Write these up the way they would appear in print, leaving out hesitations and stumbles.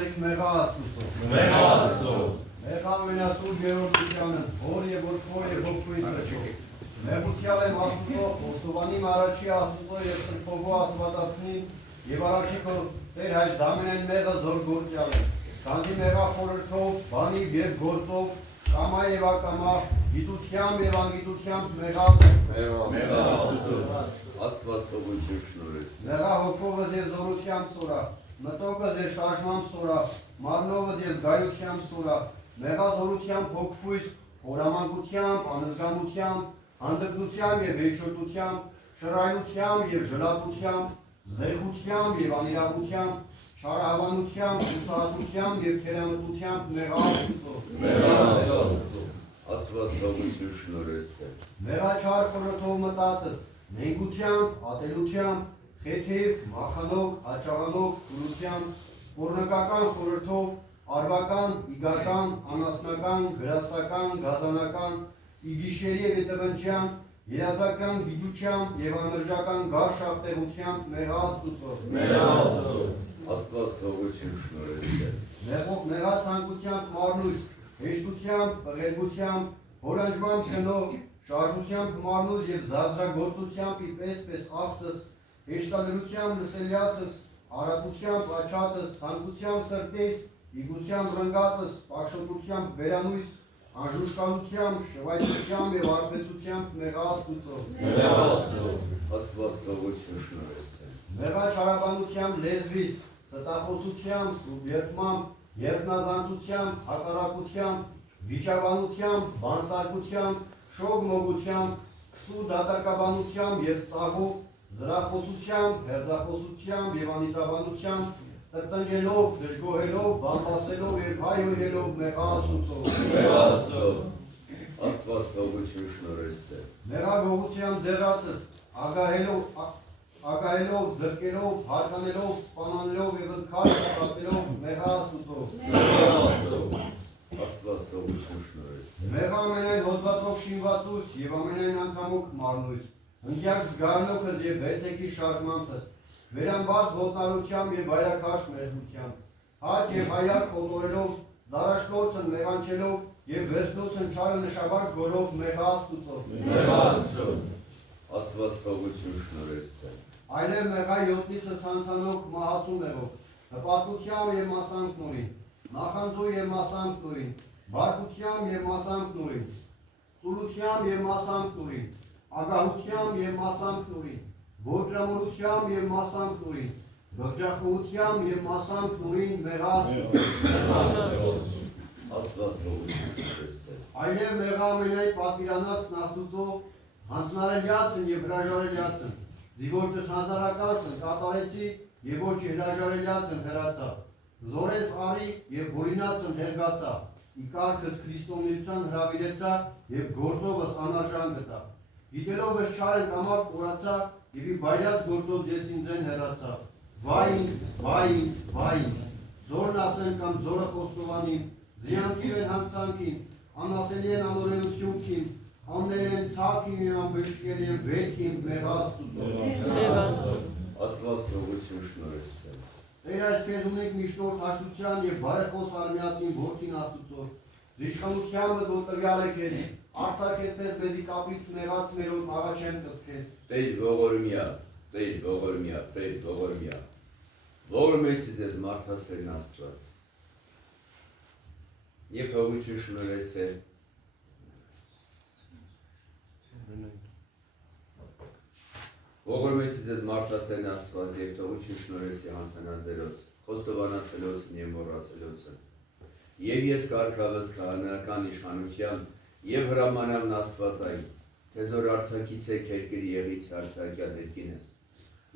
ասեք մեղա Աստուծո։ Մեղա Աստծո։ Մեղա ամենասուր Գերորդությանը, հոր եւ որդու եւ հոգուի ծրճով։ Մեղության եմ Աստուծո, Խոստովանի առաջի Աստուծո եւ սրբովու աստվածածնին եւ առաջի Տեր հայր զամենայն մեղը զորգործյալ է։ Քանզի մեղա խորհրդով, բանիվ եւ գործով, կամա եւ ակամա, գիտությամբ եւ անգիտությամբ մեղա Աստծո։ Աստված թողություն շնորհես։ Մեղա հոգովը եւ զորությամբ սորա, մտոկը եւ շարժմամբ սորա, մարմնովը եւ գայությամբ սորա, մեղա զորությամբ հոգվույս, օրամանկությամբ, անզգամությամբ, հանդգնությամբ եւ վեճոտությամբ, շռայլությամբ եւ ժլատությամբ, զեղությամբ եւ անիրավությամբ, շարահավանությամբ, ուսահատությամբ եւ քերանտությամբ մեղա Աստծո։ Աստված թողություն շնորհես։ Մեղա չար խորհրդով մտածս, նենգությամբ, ատելությամբ, խեթև, մախանոք, հաճաղանոք, կուրությամբ, օրնկական խորհրդով, արվական, իգական, անասնական, գրասական, գազանական, իգիշերի եւ հետևնչյան, երազական գիջությամբ եւ անրջական գարշապտեղությամբ մեղա Աստծո։ Աստված թողություն շնորհես։ Մեղա ցանկությամբ մարմնույթ, հեշտությամբ, պղելգությամբ, հորանջման քնով, շարժությամբ մարմնուց եւ զազրագործությամբ իպես ախտս, հեշտալրությամբ լսելյացս, արատությամբ աչածս, ցանկությամբ սրտես, իգությամբ ռնգածս, պաշտոտությամբ վերանույս, անժուշկալությամբ, շվայտությամբ եւ արբեցությամբ մեղա Աստծո։ Աստված թողություն շնորհես։ Մեղա չարաբանությամբ լեզվիս, ստախոսությամբ, սուբյեկտմամբ, երկնազանցությամբ, հակառակությամբ, վիճաբանությամբ, բանսարկությամբ, շոգմոգությամբ, քսու դատարկաբանությամբ եւ ծաղով, զրախոսությամբ, հերձախոսությամբ եւ անիծաբանությամբ, տրտնջելով, դժգոհելով, բամբասելով եւ հայհոյելով մեղա Աստծո։ Աստված թողություն շնորհես։ Մեղա գողությամբ ձեռացս, ագահելով, զրկելով, հարկանելով, սպանանելով եւ ընկալ ստացելով մեղա Աստծո։ Աստված թողություն շնորհես։ Մեղա ամենայն հոզվածով շինվածուց եւ ամենայն անգամոք մարմնույս, հնգյակ զգարնոքս եւ բեցեկի շարժմանքս, վերամբարձ ոտնարությամբ եւ բայրակաշ մեղմությամբ, հաճ եւ հայակ խոզորելով, զարաշլոցն մեղանչելով եւ վերցնոցն չարը նշաբակ գորով մեղա Աստծո։ Աստված թողություն շնորհես։ Այլև մեղա յոտնիցս հանցանոք մահացու մեղով, հպատությամբ եւ մասանք նորին, նախանձու եւ մասանք նորին, բարկությամբ եւ մասանք նորին, ծուլությամբ եւ մասանք նորին, ագահությամբ եւ մասանք նորին, որդրամորությամբ եւ մասանք նորին, բղջախոհությամբ եւ մասանք նորին մեղա Աստված թողություն շնորհես։ Այլև մեղա ամենայն պատվիրանած Աստուծո հանձնարարելյացն եւ հրաժարելյացն, զիվոճս հանձնարարակացն կատարեցի եւ ոչ հրաժարելյացն հեռացա, զորես արի եւ հորինացն հերգացա, իկարքս քրիստոնեության հրավիրեցա եւ գործովս անարժան գտա, գիտելովս չարեն կամար կորացա եւ ի բայրած գործով ես ինձեն հեռացա, վայ ինձ, զորն ասեն կամ զորը խոստովանին, զիանքին են հանցանքին, անասելի են անօրենությունքին, աններ են ցակին եւ անբժշկել են վերքին մեղա Աստծո։ Աստված թողություն շնորհես։ Տեր այսպես ունենք միշտորդ հաշտության եւ բարեխոս արմիածին որդին Աստծո, զիշխանությամբ դու տվյալ եք ելի, արձակեցես մեզի կապից մեղած մերոտ աղաչեմ կսկես։ Տեր ողորմյա, Տեր ողորմյա, Տեր ողորմյա։ Ողորմեցի ձեզ մարդասերն Աստված։ Եվ թողություն շնորհես։ Ողորմեցի ձեզ մարդասերն Աստված եւ թողություն շնորհեսի հանցանաձերոց, խոստովանացելոց եւ մոռացելոցը։ Եվ ես կարգավս քահանական իշխանության եւ հրամանավն Աստվածային, թե զոր արցակից եք երկրի եղից արցակյալ երկինես։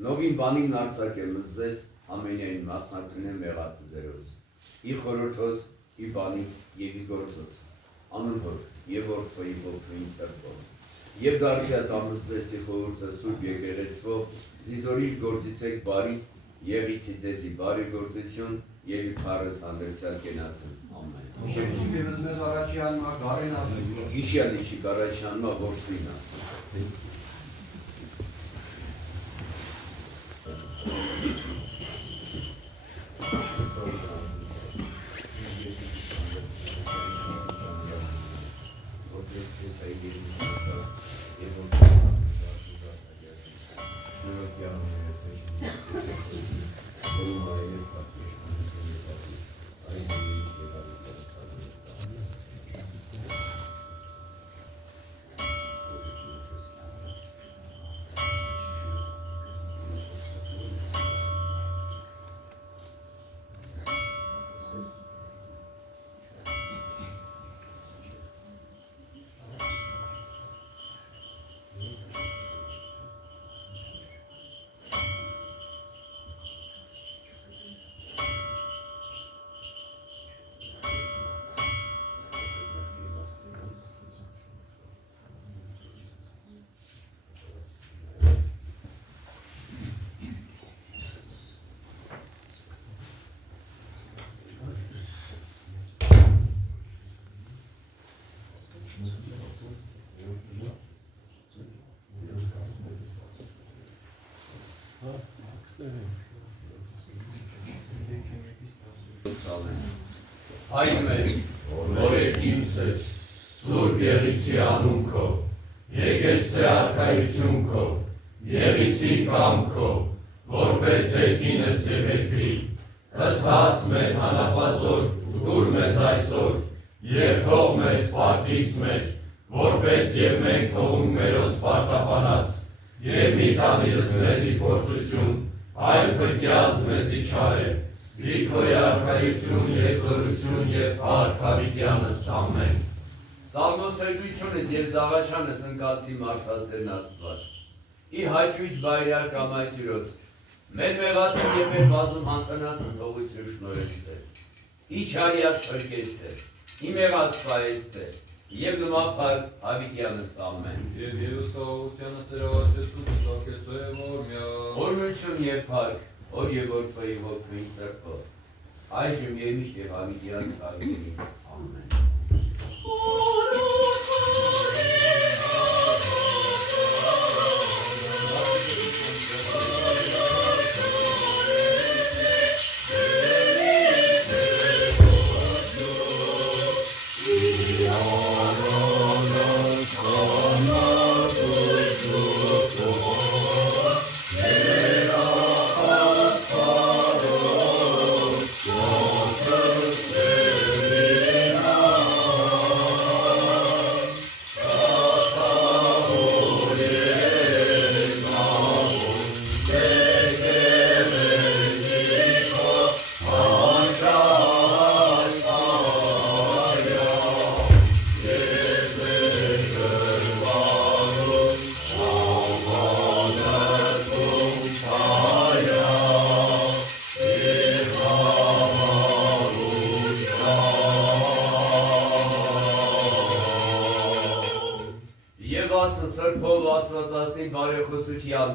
Նովին բանին արցակեմ ձեզ ամենայն մասնակցնեմ մեղածը ձերոց։ Ի խորհրդոց, ի բանից եւ ի գործոց։ Անուն հոր եւ որդվի ողջույն սրբով։ Եվ դարձյալ տամս ձեզի խորհուրդը սուրբ եկեղեցվով, զիզորիչ գործիցեք բարիս, եղիցի ձեզի բարի գործություն եւ քարս հանդերձյալ կենացն։ Ամեն։ Գիշերչի եւս մեզ առաջի անմա գարեն ասել։ Գիշերնի չի կարաչի անմա որդվին ասել։ Այր մեր, որ երկինս ես, Սուրբ Եղիցի անուն քո, եկես թե արքայություն քո, Եղիցի կամ քո, որպես երկինս և երկրի, հսած մեր հանապազոր, դուր մեզ այսօր, և թող մեզ պատվիս մեր, որպես և մենք թողում մերոց պարտապանած, և մի տանիրս մեզի փորձություն, այլ փրկյազ մեզի չարե, Զիքոյ արքայություն և զորություն և փառք հավիտյանս ամեն։ Սաղմոսերգությունս և զաղաչանս ընկացի մարդասերն Աստված։ Ի հաճույց բայրյար կամայցյուրոց, մեր մեղացը և մեր բազում հանցանած ընթողություն շնորհես է։ Ի չարյաս փրկես է, ի մեղաց պայես է, և նմապար հավիտյանս ամեն։ Եվ Եzus կաղաղությանս տերավաչեսուս սակեցո է որմյա։ Օրնություն և փառք, որ և որ Твоի ոգվի սրբով, այժմ և միշտ և հավիտյան ցավերից ամեն։ Սրբով աստվածածնի բարեխոսության,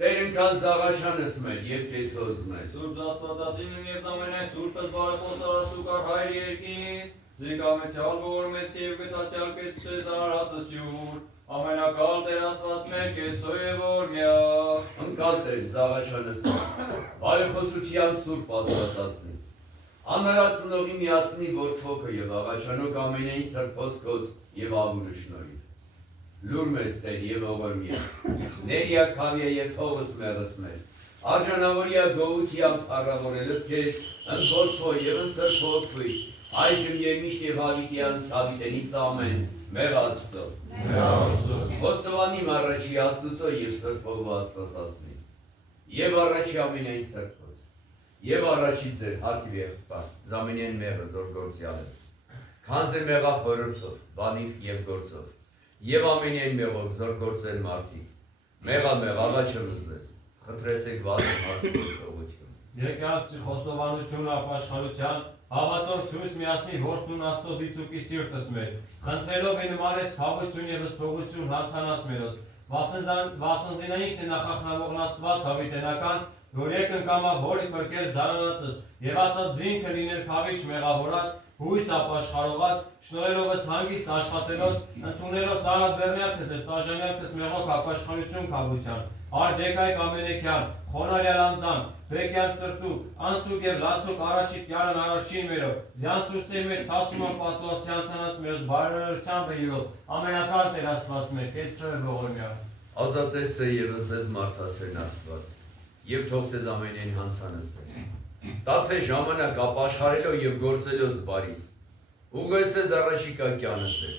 Տեր ընկան զաղաշանս մեր և կեցոզ մեզ։ Սուրբ աստվածածինն և զամենայն սուրբս բարեխոս արասուկար հայր երկիս, զիկամեցյալ ողորմեցի և գտացյալ կեցուս արարածս յուր, ամենակալ Տեր աստված մեր կեցո և որմյա։ Ընկալ Տեր զաղաշանս մեր, բարեխոսության սուրբ աստվածածնի, անարածնողի միացնի որդվոքը և աղաչանոք ամենայն սրբոսքոց և ավուրը շնորհիվ։ Լուր մեզ Տեր և ողորմյա, ներյա քավյա և թողս մեղս մեր, արժանավորյա գողությամբ առավորելս քեզ, ընփորձվո և ընծրփոքվի, այժմ և միշտ և հավիտյան սավիտենից ամեն, մեր Աստծո։ Խոստովանիմ առաջի Աստուծո և սրբով աստվածածնի, և առաջի ամենայն սրբոց, և առաջի ձեր հարկիվ եղբար, զամենայն մեղը զորգործյալ է, քանզե մեղա խորհրդով, բանիվ և գործով, և ամենայն մեղով զորգործել մարդիկ, մեղա աղաչը վզես, խտրեցեք վազը մարդու թողություն։ Եկյալ խոստովանություն ապաշխարության, հավատով ցույց միացնի որդուն Աստծո դիցուկի սիրտս մեր, խնդրելով նմանես խաղություն և ըստողություն հանցանած մերոց, վասնզինային թե նախախնամողն Աստված հավիտենական, որ եկն կամա որի փրկել զարանածս, և ասած զինքը լինել քավիչ մեղավորած, հույս ապաշխարողած, շնորհելով հանգիստ աշխատելոց, ընդունելով ծանրად բեռնյալքս ես տաժանյալքս մեղոք ապաշխարություն քավության, արդեկայք ամենեքյան, խոնարյալ անձան, բեկյալ սրտու, անցուկ և լացուկ առաջի կյալն առաջին մերով, զյանցուսե մեր ցասուման պատուաս յանցանաս մերոց բարերարությամբ եղով, ամենակալ Տեր Աստված մեր, կեցո է ողորմյա։ Ազատես է և ըզես մարդասերն Աստված, և թող ձեզ ամենայն հանցանս է։ Տաց է ժամանակ ապաշխարելով և գործելով զբարիս, ուղես ես առաջիկա կյանս է,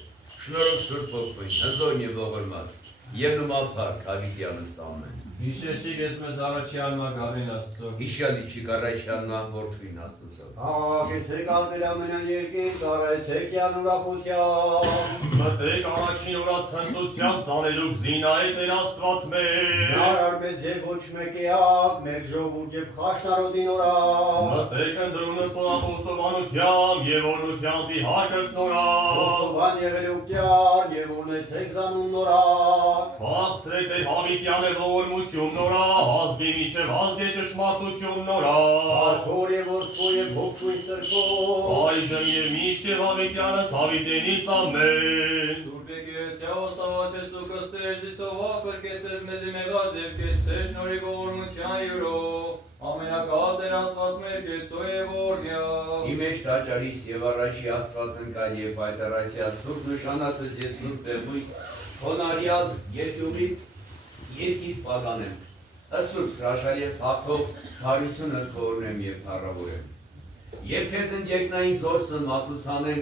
շնորհով Սուրբ Հոգին, հզոր և ողորմած, և նմափառք հավիտյանս ամեն։ Հիշեցիք ես մեզ առաջիանմա գավին Աստծո։ Հիշյալիչիկ առաջիանմա որդվին Աստուծո։ Աղաղեցեք ալտեր ամենան երկին, ծառայեցեք յան ուրախությամբ։ Մտեք առաջին օրած հնծությամբ ծանելուկ զինայի Տեր Աստված մեր։ Նարար մեզ և ոչ մեկ էակ, մեր ժողովուրդ և խաշնարոդին օրակ։ Մտեք ընդրունս խոստովանությամբ և օրնությամբ իհարկս նորակ։ Խոստովան եղելուկ դյար և ունեցեք զանուն նորակ։ Բացրեք է հավիտյան է ողորմություն նորա, ազգի միջև ազգ է ճշմարտություն նորա։ Արքոր եւ որդու եւ հոգսույն սրբով Այժմ եւ միշտ եւ հավիտյանս հավիտենից ամեն։ Սուրբ եկեղեցիով սավաչես ու կստեր զիսովա կրկեցես մեզի մեգած եւ կեցես նորի ողորմության յուրով ամենակալ Տեր Աստված մեր կեցո եւ օրգյա Իմեջ տաճարիս եւ առաջի Աստված ընկալ եւ պայծառացյալ սուրբ նշանածս եւ սուրբ դեղույս հոնարյալ երկյուղի երկիր պագանեմ ըստ սուրբ հրաշալի ես հաղթող ցարությունը թողնեմ եւ փառավորեմ Եվ քեզ ընկերնային զորսն մատուցանեմ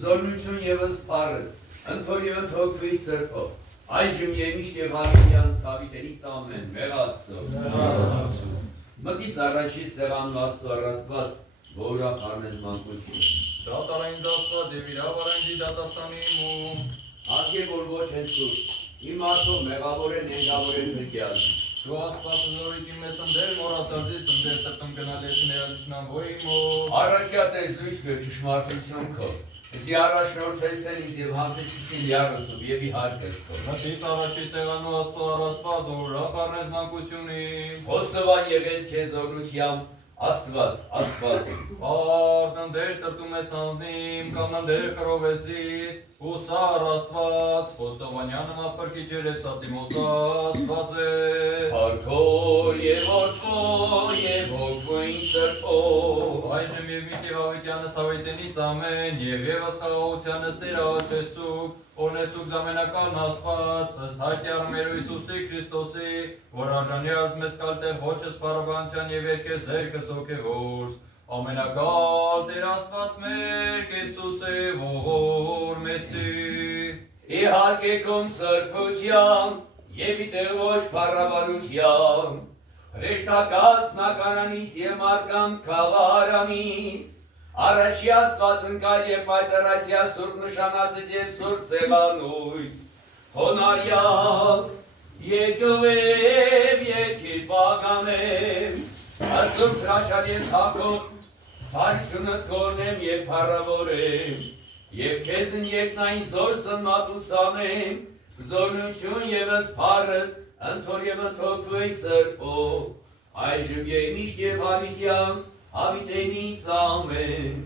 զորնություն եւս փառս ընթոր եւ ընթոքվի ծրփով այժմ եւ միշտ եւ հավիտյան սավիտերից ամեն մեր Աստծո Մտից առաջի սեղանն Աստծո առասպած որը խառնես մանկություն Դատարային զաստված եւ իրավարանջի դատաստանի իմում Արգե որ ոչ են սուրբ իմ արդով մեղավոր են ենգավոր են հրկյալ Դու Աստված զորիչի մեզ ընդեր մորացածի ընդեր տրտում գնալ ես ներածնան ոյմով Առաքյատես լույս գը ճշմարտություն քո Զի առաջնորդես են իզ եւ հանցեցիսին լիարուսով եւ իհարկես քո Մտից առաջի սեղանու Աստծո առասպած որ խառնես մանկությունին Խոստովան եղես քեզ օրնությամբ Աստված Արդն դեր տրտում ես անձնիմ կանան դեր կրովեսիս ու սար Աստված Խոստովանյանը մապրկի ջերեսացի մոց Աստված է Արքոր եւ որդու եւ հոգվույն սրբով Այժմ եւ միտի հավիտյանս հավիտենից ամեն եւ եւս խաղաղությանս Տեր աչեսուկ օրնեսուկ զամենակալն Աստված ըստ հայտյար մեր Հիսուսի Քրիստոսի որ արժանի մեզ կալտեղ ոչս բարաբանության եւ երկես երկս հոգեվորս ամենակալ Տեր Աստված մեր կեցուսե ողորմեսի Իհարկե կոմ սրբության եւ իտեղոշ փառաբանության հրեշտակած նականանից եւ մարկանտ խավարանից Առաջի Աստված ընկալ եւ պայծառացյալ սուրբ նշանածից եւ սուրբ ծեղանույց Հոնարյալ եկվև երկիր պագանեմ Սուրբ հրաշալի ես հաղթող ցարությունը թողնեմ եւ փառավորեմ Եվ քեզն երկնային զորսն մատուցանեմ զորնություն եւս փառս ընթոր եւ ընթոքվի ծրփով Այժմ եւ միշտ եւ հավիտյանս Հավիտենից ամեն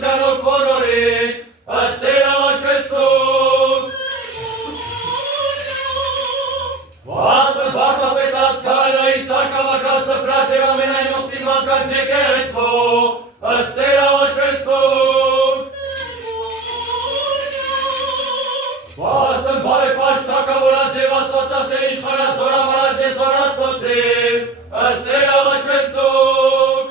փրկության օգ բոլորին, ըստ Տեր աղաչեցուկ։ Վասն վարդապետած քահանայի ցանկավակած դպրած եւ ամենայն օգտի մանկան եկեղեցու, ըստ Տեր աղաչեցուկ։ Վասն բարեպաշտ թագավորած եւ աստվածասեր իշխանած զորավարած եւ զորաստոցին, ըստ Տեր աղաչեցուկ։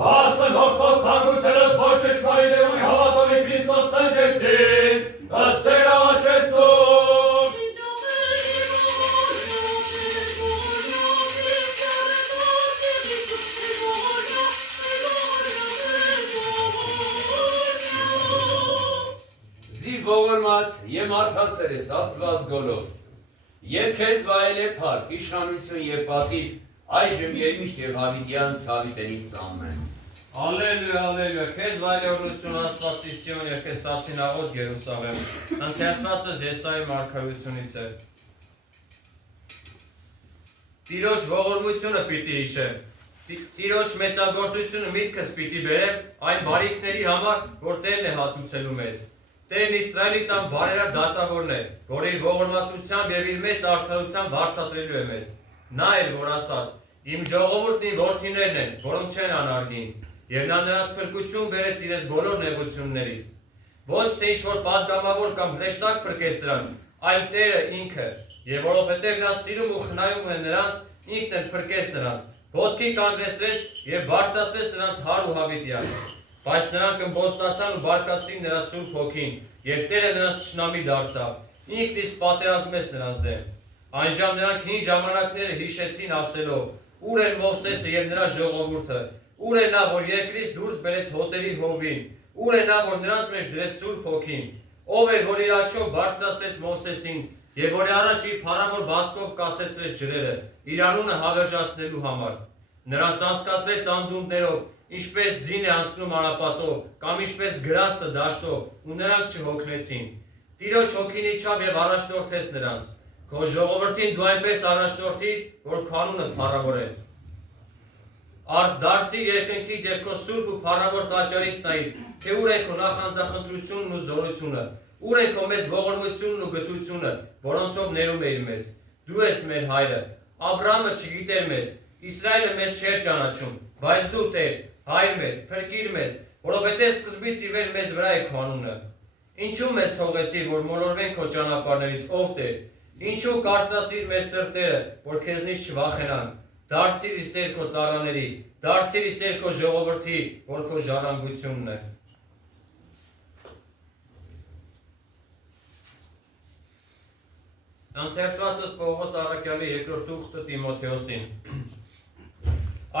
Վասն հոգով ցանկությունս որ ճշմարիտ եւ ույն հավատովի Քրիստոս տնկեցին, ըստ Տեր աղաչեցուկ։ Զիվ ողորմած եւ մարդասեր ես Աստված գոլով, եւ քեզ վայել է փառք, իշխանություն եւ պատիվ, այժմ եւ միշտ եւ հավիտյան ցավիտենից ամեն։ Ալելույա, ալելույա, քեզ վայելություն Աստվածի Սիոն եւ քեզ տացին աղոտ Երուսաղեմ։ Ընթերցվածս Եսայի մարգարությունից է։ Տիրոջ ողորմությունը պիտի հիշեմ։ Տիրոջ մեծագործությունը միտքս պիտի բերեմ այն բարիքների համար, որ Տերն է հատուցելու մեզ։ Տերն Իսրայելի տան բարերար դատավորն է, որ իր ողորմածությամբ եւ իր մեծ արդարությամբ վարձատրելու է մեզ։ Նա էր, որ ասաց. Իմ ժողովուրդն իմ որդիներն են, որոնք չեն անարգի ինձ, եւ նա նրանց փրկություն բերեց իրենց բոլոր նեղություններից։ Ոչ թե ինչ-որ պատգամավոր կամ հրեշտակ փրկեց նրանց, այլ Տերը ինքը, եւ որովհետեւ նա սիրում ու խնայում է նրանց, ինքն էլ փրկեց նրանց, ոտքի կանգնեցրեց եւ բարձրացրեց նրանց հար ու հավիտյան։ Բայց նրանք ըմբոստացան ու բարկացրին նրա Սուրբ Հոգին, եւ Տերը նրանց թշնամի դարձավ, ինքն իսկ պատերազմեց նրանց դեմ։ Այնժամ նրանք հին ժամանակները հիշեցին ասելով. Ուր է Մովսեսը եւ նրա ժողովուրդը, ուր է նա, որ երկրից դուրս բերեց հոտերի հովին, ուր է նա, որ նրանց մեջ դրեց Սուրբ Հոգին, ով էր, որ իր աչքով բարձրացրեց Մովսեսին եւ որ առաջ իր փառավոր բացկով կասեցրեց ջրերը, իր անունը հավերժացնելու համար։ Նրանց անցկացրեց անդունդներով, ինչպես ձին է անցնում անապատով, կամ ինչպես գրաստը դաշտով, ու նրանք չհոգնեցին։ Տիրոջ հոգին իջավ եւ առաջնորդեց նրանց։ Քո ժողովրդին դու այնպես առաջնորդիր, որ քո անունը փառավոր է։ Արդ դարձի երկնքից եւ քո սուրբ ու փառավոր տաճարից նայիր, թե ուր է քո նախանձախնդրությունն ու զորությունը, ուր է քո մեծ ողորմությունն ու գթությունը, որոնցով ներում էիր մեզ։ Դու ես մեր հայրը։ Աբրահամը չգիտեր մեզ, Իսրայելը մեզ չէր ճանաչում, բայց դու Տեր, հայր մեր, փրկիր մեզ, որովհետև սկզբից ի վեր մեզ վրա է քո անունը։ Ինչու մեզ թողեցիր, որ մոլորվենք քո ճանապարհներից, ով Տեր։ Ինչու կարծրացիր մեր սրտերը, որ քեզնից չվախենան։ Դարձիր ի սեր քո ծառաների, դարձիր ի սեր քո ժողովրդի, որ քո ժառանգությունն է։ Ընթերցվածս Պողոս առաքյալի երկրորդ ուխտը Տիմոթեոսին։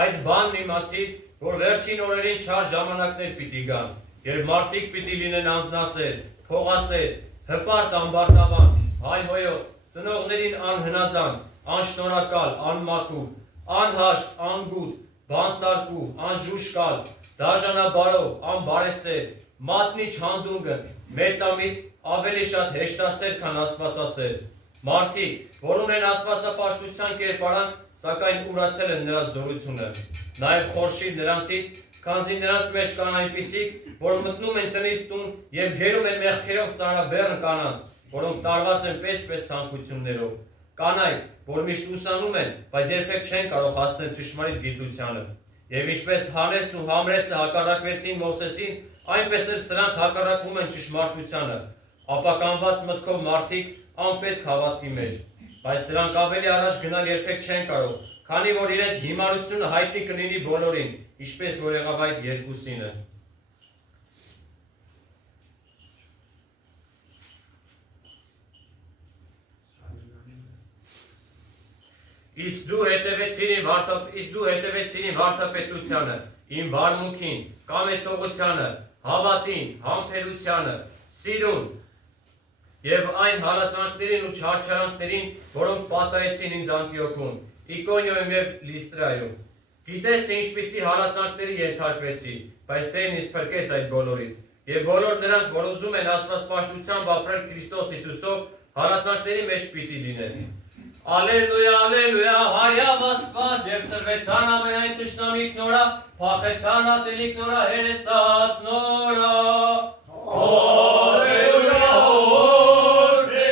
Այս բանն իմացի, որ վերջին օրերին չար ժամանակներ պիտի գան, երբ մարդիկ պիտի լինեն անձնասեր, փողասեր, հպարտ անբարտավան, հայհոյող, ծնողներին անհնազան, անշնորհակալ, անմաքուր, անհաշտ, անգութ, բանսարկու, անժուշկալ, դաժանաբարով, անբարեսեր, մատնիչ հանդունգն, մեծամիտ, ավելի շատ հեշտասեր, քան աստվածասեր։ Մարդիկ, որ ունեն աստվածապաշտության կերպարանք, սակայն ուրացել են նրա զորությունը։ Նաև խորշիր նրանցից, քանզի նրանց մեջ կան այնպիսիք, որ մտնում են տնից տուն եւ գերում են մեղքերով ծանրաբեռն կանանց, որոնք տարված են պես-պես ցանկություններով։ Կանայք, որ միշտ ուսանում են, բայց երբեք չեն կարող հասնել ճշմարիտ գիտությանը։ Եվ ինչպես Հանեսն ու Համրեսը հակառակվեցին Մովսեսին, այնպես էլ սրանք հակառակվում են ճշմարտությանը։ Ապականված մտքով մարդիկ անպետք հավատքի մեջ, բայց դրանք ավելի առաջ գնալ երբեք չեն կարող, քանի որ իրենց հիմարությունը հայտնի կլինի բոլորին, ինչպես որ եղավ այդ երկուսինը։ Իսկ դու հետևեցիր վարդապետությանը, իմ վարմունքին, կամեցողությանը, հավատին, համբերությանը, սիրուն, եւ այն հալածանքներին ու չարչարանքներին, որոնք պատահեցին ինձ Անտիոքում, Իկոնիոյում եւ Լիստրայում։ Գիտես, թե ինչպիսի հալածանքների ենթարկվեցի, բայց Տերն ինձ փրկեց այդ բոլորից, եւ բոլոր նրանք, որ ուզում են աստվածպաշտությամբ ապրել Քրիստոս Հիսուսով, հալածանքների մեջ պիտի լինեն։ Ալելույա, ալելույա, հարյավ Աստված, և ծրվեցան ամենայն թշնամիք նորա, փախեցան ատելիք նորա, հերեսած նորա։ Ալելույա, օրհնի։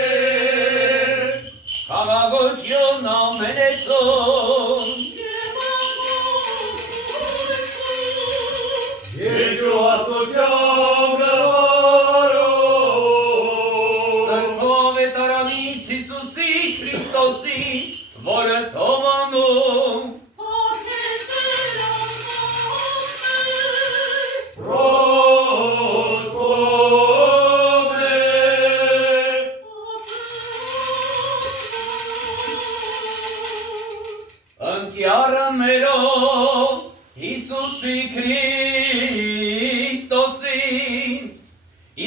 Խաղաղություն ամենեցուն, Երկյուղացության գվարով, Սրբով է տարամիս Հիսուսի Քրիստոսի, որս հովանում, Ռոսկոմ է, ընկյարը մերով Հիսուսի Քրիստոսին,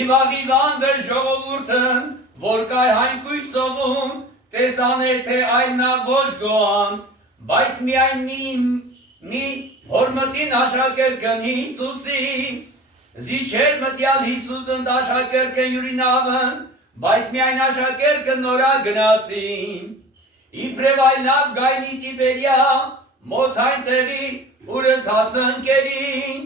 իվաղիվանդը ժողովուրդն, որ կայ հայնկույսովում, տեսաներ թե այլնա ոչ գոան, բայց միայն մի հորմտին աշակերկն Հիսուսի, զիչեր մտյալ Հիսուսն աշակերկն յուրինավն, բայց միայն աշակերկն նորա գնացին, իբրև այլնավ գայնի տիբերյա, մոտ այնտեղի ուրս հացն կերին,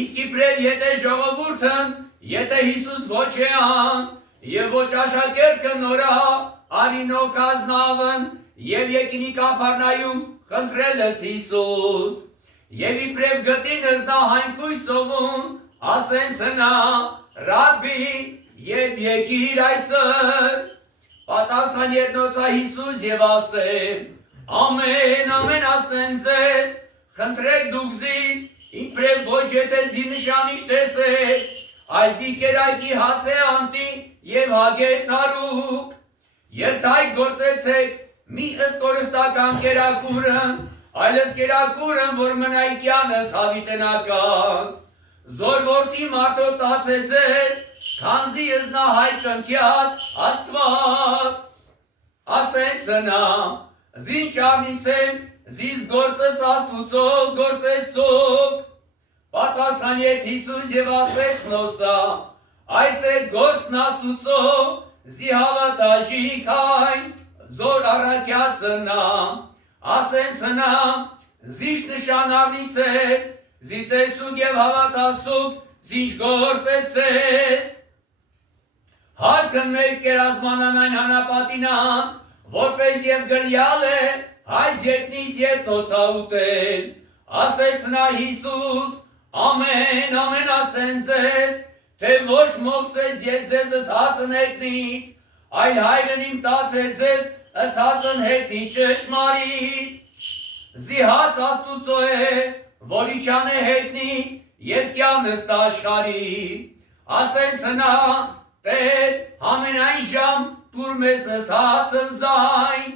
իսկ իբրև եթե ժողովուրդն, եթե Հիսուս ոչ էան, և ոչ աշակերկը նորա, արինո կազնավն, և եկինի կապարնայում խնդրելս Հիսուս, և իբրև գտինս նա հայնկույսովում, ասենց նա, ռաբի, և եկիր այսր, պատասխան երնոցա Հիսուս և ասեմ, ամեն, ամեն ասեմ ձեզ, խնդրեք դուք զիս, իբրև ոչ եթե զի նշանիշ տեսեք, այլ զի կերակի հաց է անտի և հագեց հարուկ, երթայք գործեցեք մի ըսկորստական կերակուրն, այլ ըսկերակուրն, որ մնայկյանս հավիտենակաց, զոր որդի մարդոտաց է ձեզ, քանզի ըզնա հայտ կնքյաց Աստված, ասենց նա, զինչ արնիցենք, զիս գործս Աստուծո գործես սուկ, պատասխանեց Հիսուս և ասեց նոսա, այս է գործն Աստուծո, զի հավատաժիկ այն, զոր առակյացը նա, ասենց նա, զիշ նշան արնիցես, զի տեսուկ և հավատասուկ, զիշ գործես ես, հարկն մեր կերազմանան այն հանապատինան, որպես և գրյալ է, հայց ետնից ետնոցա ուտել, ասեց նա Հիսուս, ամեն, ամեն ասեն ձեզ, թե ոչ Մովսես ետ ձեզ ըս հացն հետնից, այլ հայրն իմ տաց է ձեզ ըս հացն հետնից ճշմարիտ, զի հաց Աստուծո է, որ իջան է հետնից և կյանս տաշխարի, ասենց նա, Տեր, ամենայն ժամ տուր մեզ ըս հացն զայն,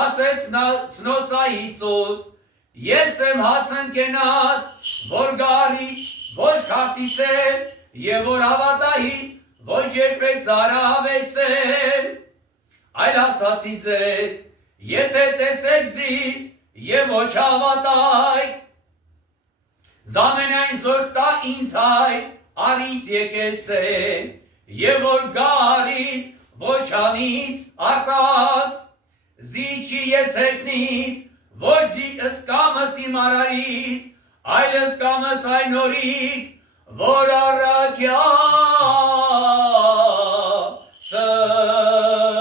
ասեց նոսա Հիսուս, ես եմ հացն կենաց, որ գարիս, ոչ քարտիսել, և որ հավատահիս, ոչ երբեք ծարավեսել, այլ ասացի ձեզ, եթե տեսեք զիս, և ոչ հավատայք, զամենայն զոր տա ինձ հայր, արիս եկեսեն, և որ գարիս, ոչ անից արտած, զի չի ես հետնից, ոչ զի ըսկամս իմ արարից, այլ ըսկամս այն օրիկ, որ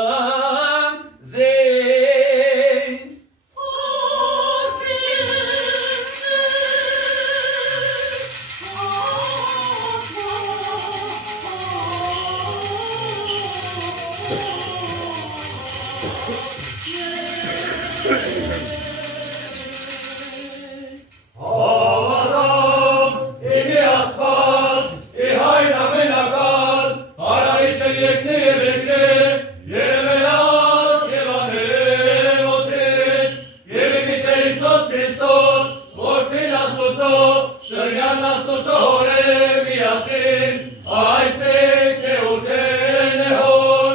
առակյացն ձեզ։ Հավատամ, իմի Աստված, ի հայր ամենակալ, արարիչը եկնի և եկնի, երևելաց և անելոտից, և եկի Տեր Հիսուս Քրիստոս, որդին Աստուծո, սրյան Աստուծո հորերը միացին, այս է թե ուտեն է հոր,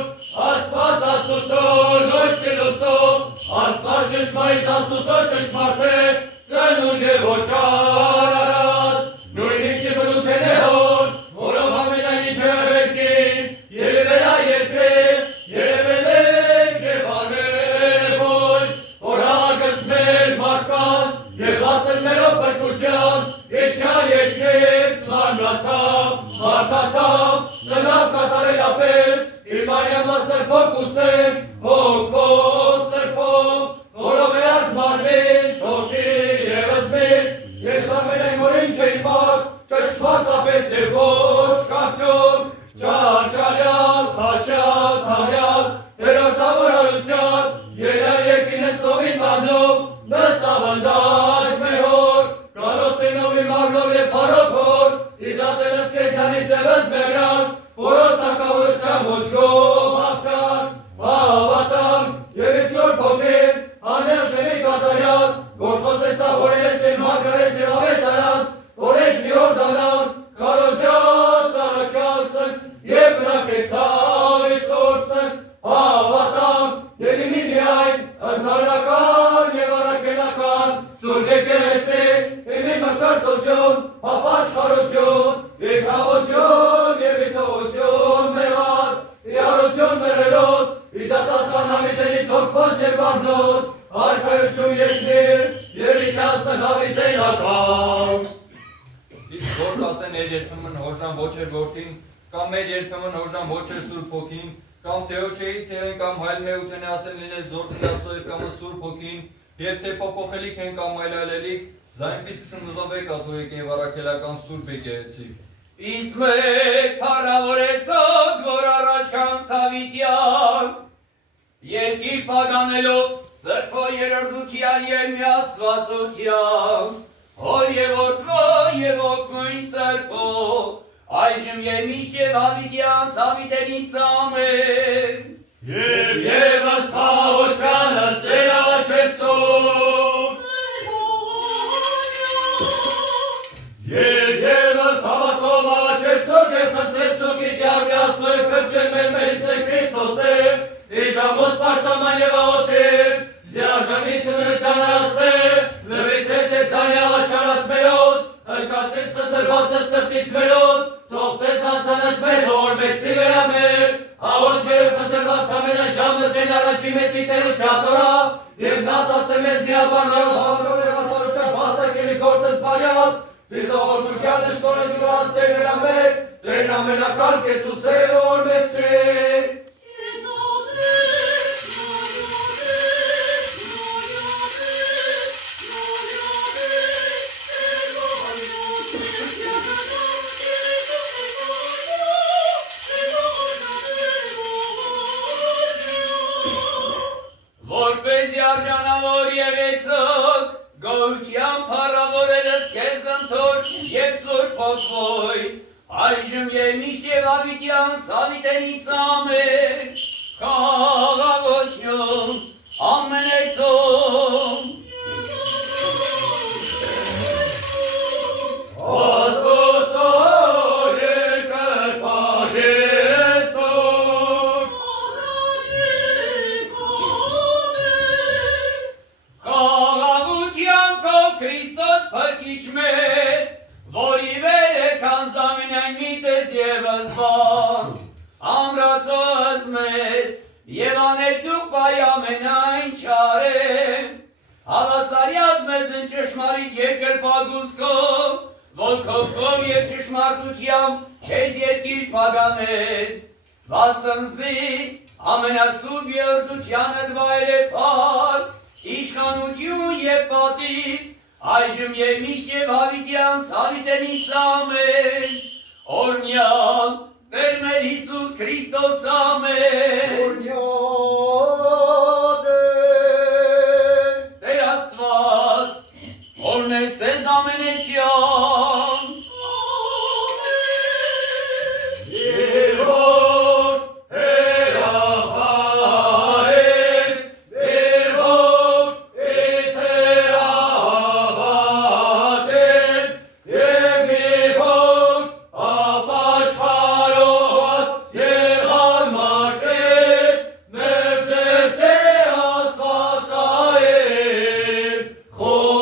Աստված Աստուծո նոյց կելուսո, Աստված ճշմարիտ Աստուծո ճշմարտ է, ծնուն և ոչ արարած, նույնիկ և բնութեն է հոր, որով ամենայն ինչ հրավերքից, երևելա երբեք, երևելեք և արմերով, իդատելս կենդանից եվս մերյաս, որոտ տակավորության ոչգով աղջան, հավատան, և իսյոր փոքրին, անել կեմի կատարյալ, որ խոսեցա որելես են մարգարես և ավետարած, որեջ մի օր դանան, կարոզյալ ծարակյալսն, և բնակեցավ իսորցն, հավատան, և իմի միայն, ընդհանական և առակելական, սուրկ եկեղեցի, իմի մկրտություն, ապաշխարություն, իգավություն և իտողություն մեղած, իարություն մերելոց, իդատասան հավիտենից հոգված և վարնոց, արքայություն երկնից, և իթասն հավիտենականց։ Իսկ որ կասեն էր երբեմն հոժան ոչ էր որդին, կամ մեր երբեմն հոժան ոչ էր սուրբ հոգին, կամ թեոչեից են կամ հայլմեութեն ասեն լինել զորդի աստոյև կամ սուրբ հոգին, և թե փոփոխելիք են կամ այլայլելիք, զայնպիսի սնդուզաբեկ ատուրիկ և առակելական սուրբ եկեղեցի։ Իսկ մեկ փառավոր էսոք, որ առաջ կան Սավիտյանց, երկիր պագանելով սրբո երրորդության և միաստվածության, հոր և որդվո և օգնույն սրբո, այժմ և միշտ և հավիտյան Սավիտենից ամեն։ Եվ ևս խաղությանս տերաչեցում, և ևս հավատով աչեցոք և խնդրեցոք իդյարմի աստոյ պրճել մեր մերիսե Քրիստոսե, իժամոս պաշտաման և աղոտիվ, զիաժանի տնրության ասե, լվից հետեցան աղաչարած մերոց, ընկացից խնդրվածս սրտից մերոց, թողցես անցանս մեր հոր մեծի վերամեր, աղոտ գերև խնդրված կամենա ժամս են առաջի մեծի տերության տորա, և նատացը մեզ միաբանարով հավրով և ատարության պաստակելի գործս բարյած, Զիզողորդության նշտորը զուրած սեր վերամեր, տերն ամենակալ կեցուս է որ մեծի։ Որպես արժանավոր և էծոք, գոհության փառավորելս քեզ ընթոր և սուրբ հոգվոյ, այժմ և միշտ և հավիտյան Սավիտենից ամեն, խաղաղություն, ամենեցում։ Աստծո երկր պահեսով, խաղաղության քո Քրիստոս փրկիչ մեր, որի վեր եկան զամենայն միտես և զբան, ամրացոս մեզ և աներկյուղ պայ ամենայն չարեմ, հավասարյազ մեզ են ճշմարիտ երկրպագուսկով, ոգովքով և ճշմարտությամբ քեզ երկիր պագանել, վասնզի ամենասուրբ երրորդությանդ վայրեփար, իշխանություն և պատիվ, այժմ և միշտ և հավիտյան Սավիտենից ամեն, օրհնյալ Տեր մեր Հիսուս Քրիստոս ամեն, Օրհնյալ Տեր Աստված, օրհնես ձեզ ամենեսյան, և որ հերավայեց, և որ իթերավատեց, և մի որ ապաշխարոց և անմարկեց, մեր ձեզ է աստվածային խորոց։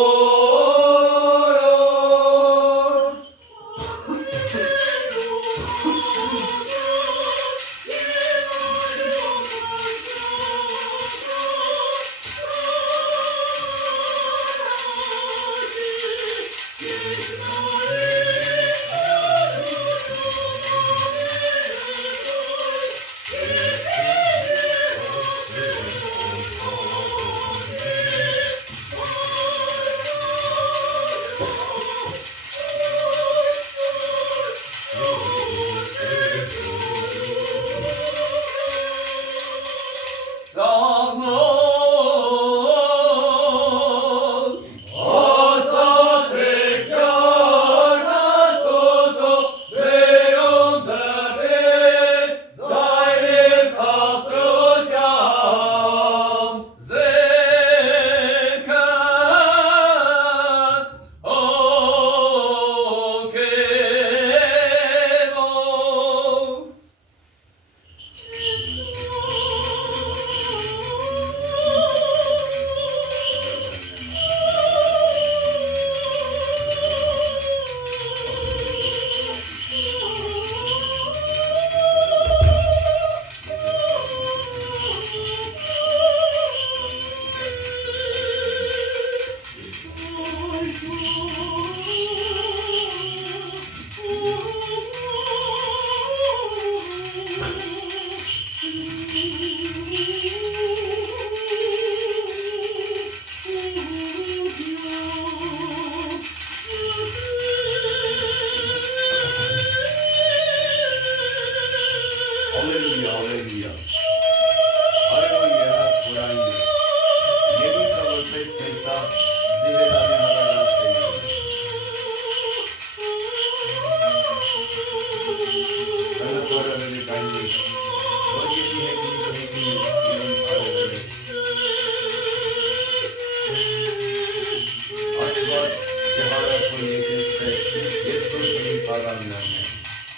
խառաններն են։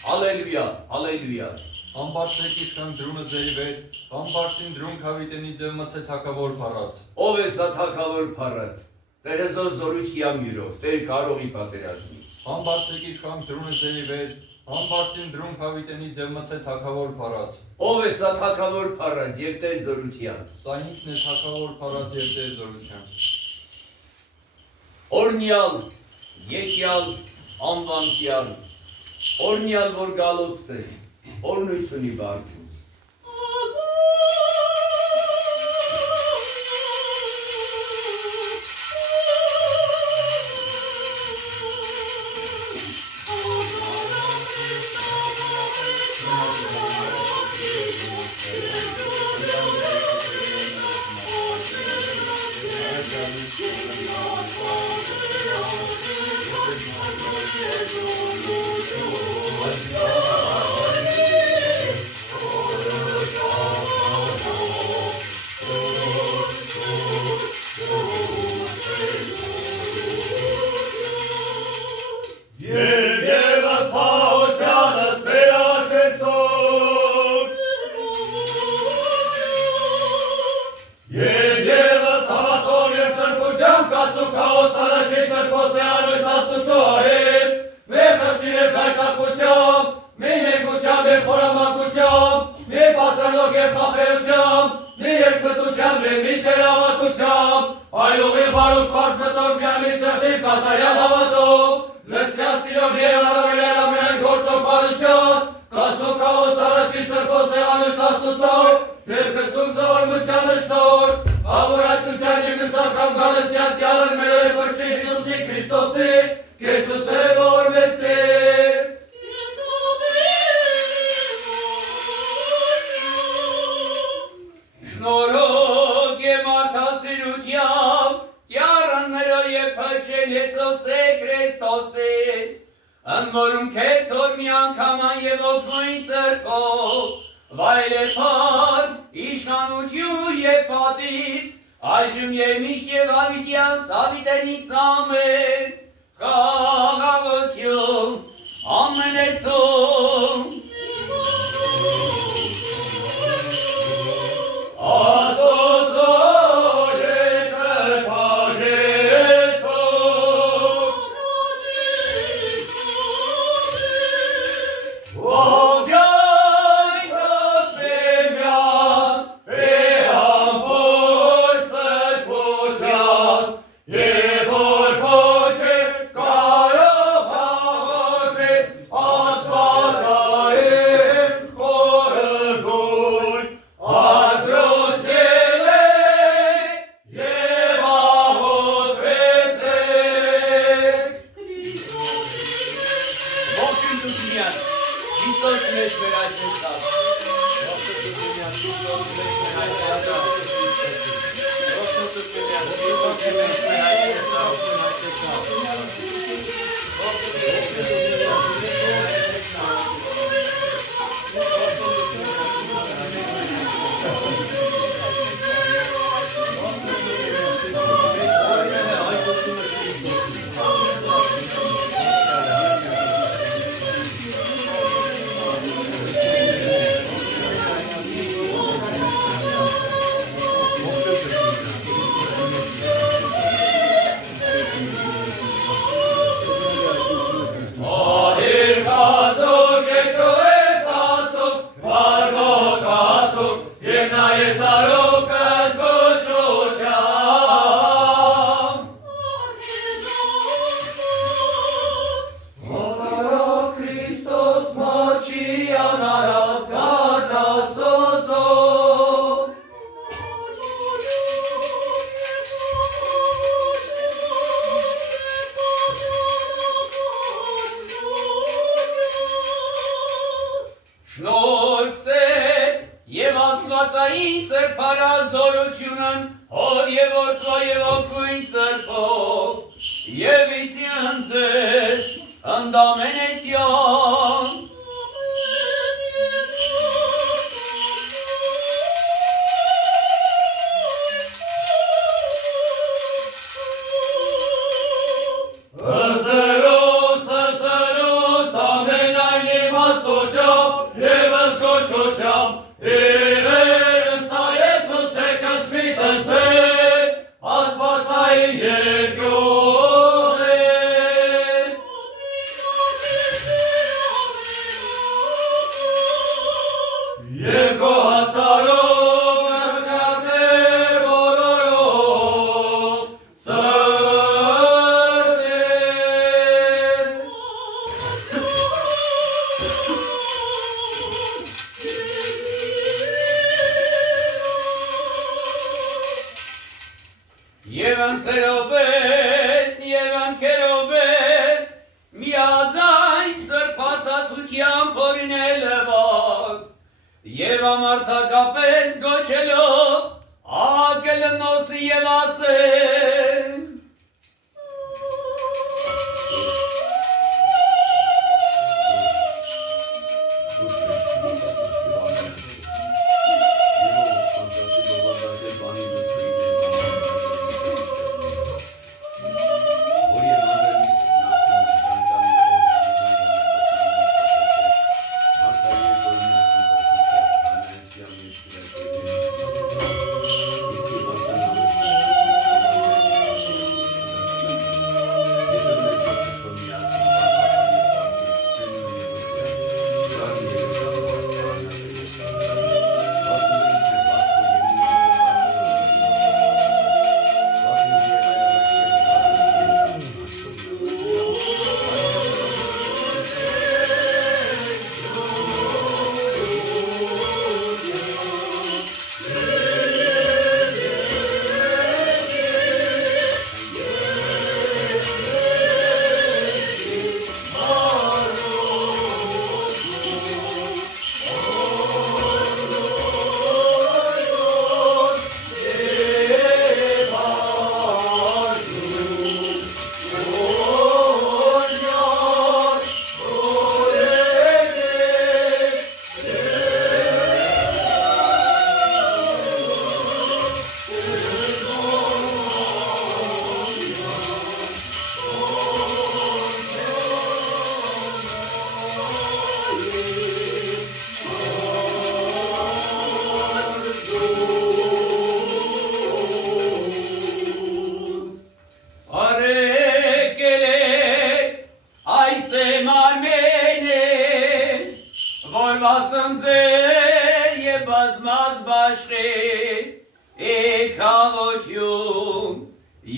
Հալելույա, հալելույա։ Ամբարձեք իշխան դրումը ձերի վեր, ամբարձին դրում քավիտենի ձև մցե թակավոր փառած։ Ով է սա թակավոր փառած։ Տերը զորությունի ամյուրով, Տեր կարողի պատերազմի։ Ամբարձեք իշխան դրումը ձերի վեր, ամբարձին դրում քավիտենի ձև մցե թակավոր փառած։ Ով է սա թակավոր փառած եւ Տեր զորությանց։ Սա ինքն է թակավոր փառած եւ Տեր զորությանց։ Օրնյալ, եկյալ, անվանտյալ, օրնյալ որ գալոց տես, օրնույցունի բարձուց։ Եվ անցերովեստ, եւ անքերովեստ, միաձայն սրբասացության փորինելված, եւ ամարցակապես գոչելով, ակելնոս եւ ասեն,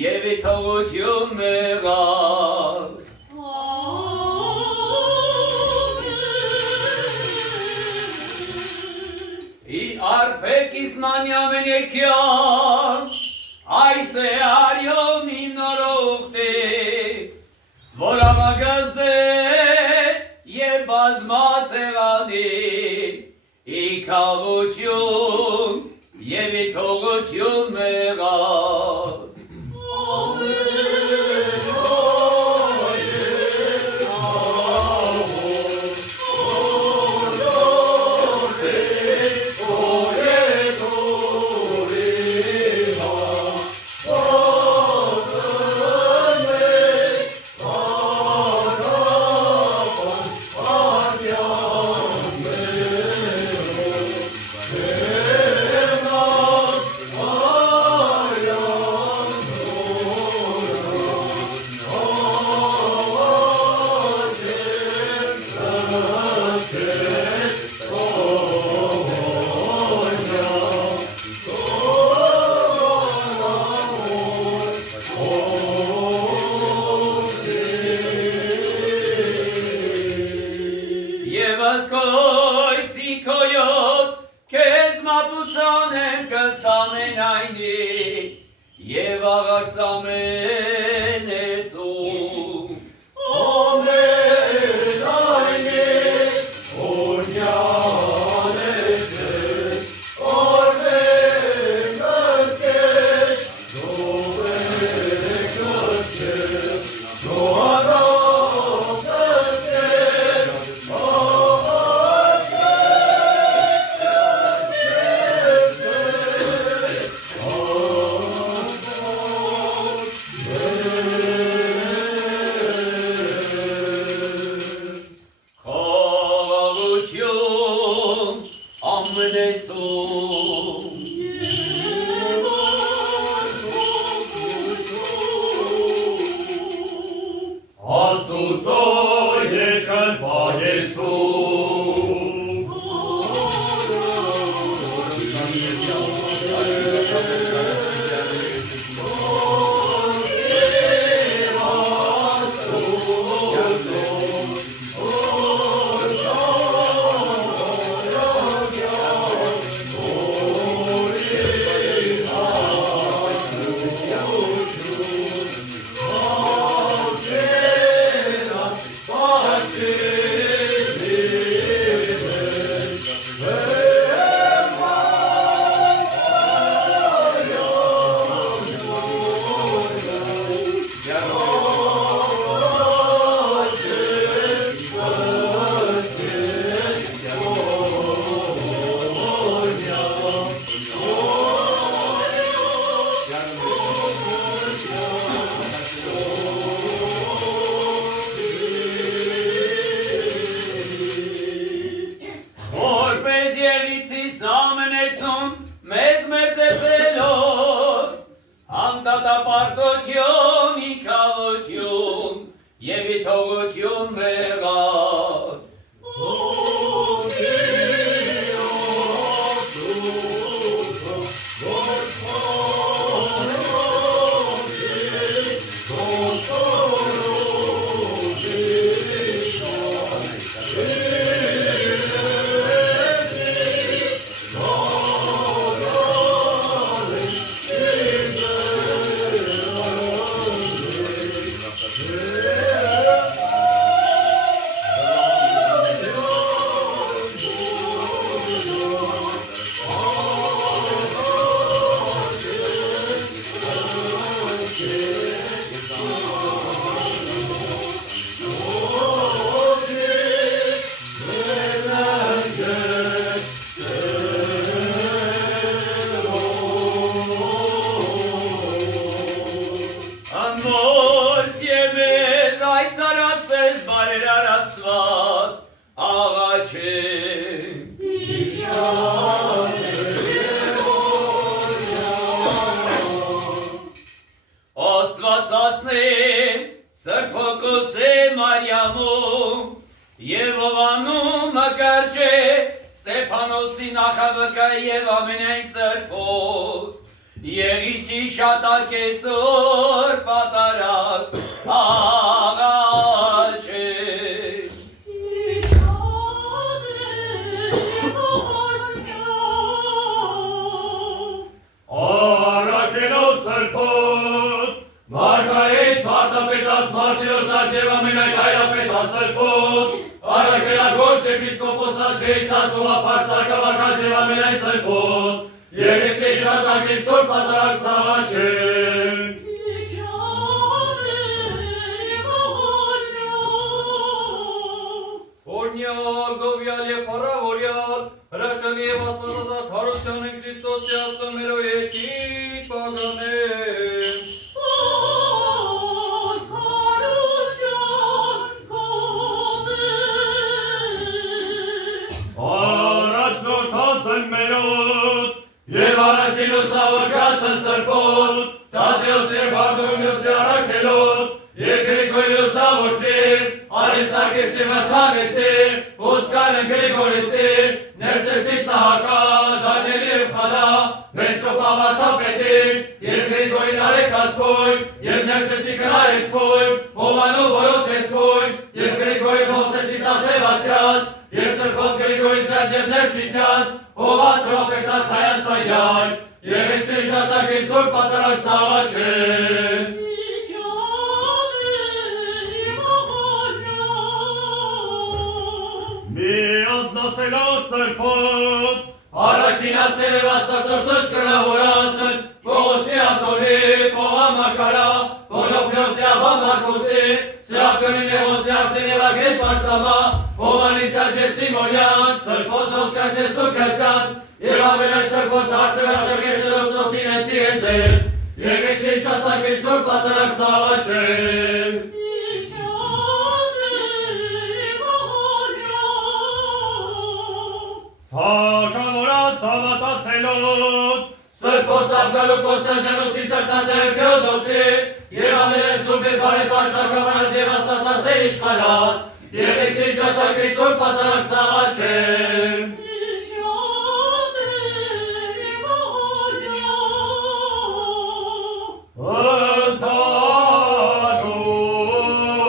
եւ ithողություն մեղավ Արփեք Իսմանյա մենեքյան այս է արյոն իմ նորողտե որ ամագազե եւ բազմած եղանի իքաղություն եւ ithողություն մեղավ Եվ աղաքսամենեցում Ամեն այնե օրյանեցես Արվեն կսկես Զովեն կսկես Զոհարով կսկես Աղաքսես Որպես ելիցիս ամենեցուն մեզ մեծեցելով, հանդատապարտություն, իքավություն և իտողություն մեղած։ Ամոս և ես այս արասես բարերար աստված աղաչեմ։ Աստվածասնեն Սրբոկոսե Մարյամում և ովանում մկարջե Ստեփանոսի նախավկա և ամենայն սրբոց Եղիցի շատակեսոր պատարած աղաչեմ։ Արաքելով սրբոց, Մարգարետ վարտապետած Մարտիրոսած և ամենայք հայրապետած սրբոց, Արաքելագործ եպիսկոպոսած Գերիցած ուղապար սարկավակած և ամենայն սրբոց, Եղեցի շատակեսոր պատարակ սաղաչեմ։ Օրնյալ, գովյալ և փառավորյալ, հրաշալի և աստվածածած հարության են Քրիստոսի Աստծո մերո երկինք պագանեմ։ Առաջնորդած են մերոց, և առաջին լուսավորչած են սրբոց, Թադեոս և Բարդոմեոսի առաքելոց, և Գրիգորի լուսավորչին, Արիստակեսի Վրթանեսին, Ոսկանն Գրիգորիսին, Ներսեսի Սահակա, Դանիելի և Խալա, Մեսկոպա վարդապետին, և Գրիգորի Նարեկացվույն, և Ներսեսի Կրարեցվույն, Հովանու Որոտեցվույն, և Գրիգորի Մովսեսի Տաթևացյաց, և սրբոց Գրիգորիսյաց և Ներսիսյաց, Հոված Պրոպետած Հայաստանյաց, Եղեցի շատակեսոր պատարակ սաղաչեմ։ Մի անձնացելով սրբոց, Արաքինասեր և աստվածորսոց կրավորացն, Պողոսի Ատոնի, Պողա Մակարա, Պոլոպիոսի Աբա Մարկոսի, Սրապյոնի Նեղոսի Արսեն և Ագրիպ Բարսամա, Հովանիսյաց և Սիմոնյան, սրբոց Օսկար և Սուկասյաց, և ամենայն սրբոց հարցև աշակերտներով ծոցին հետի եզեց, Եղեցի շատակեսոր պատարակ սաղաչեմ։ Թագավորած հավատացելոց, սրբոց Աբգալու Կոստանդինոսի տրտատեր Թեոդոսի, և ամենայն սուրբ և բարեպաշտ թագավորած և աստվածասեր իշխանած, Եղեցի շատակից որ պատարակ սաղաչեմ,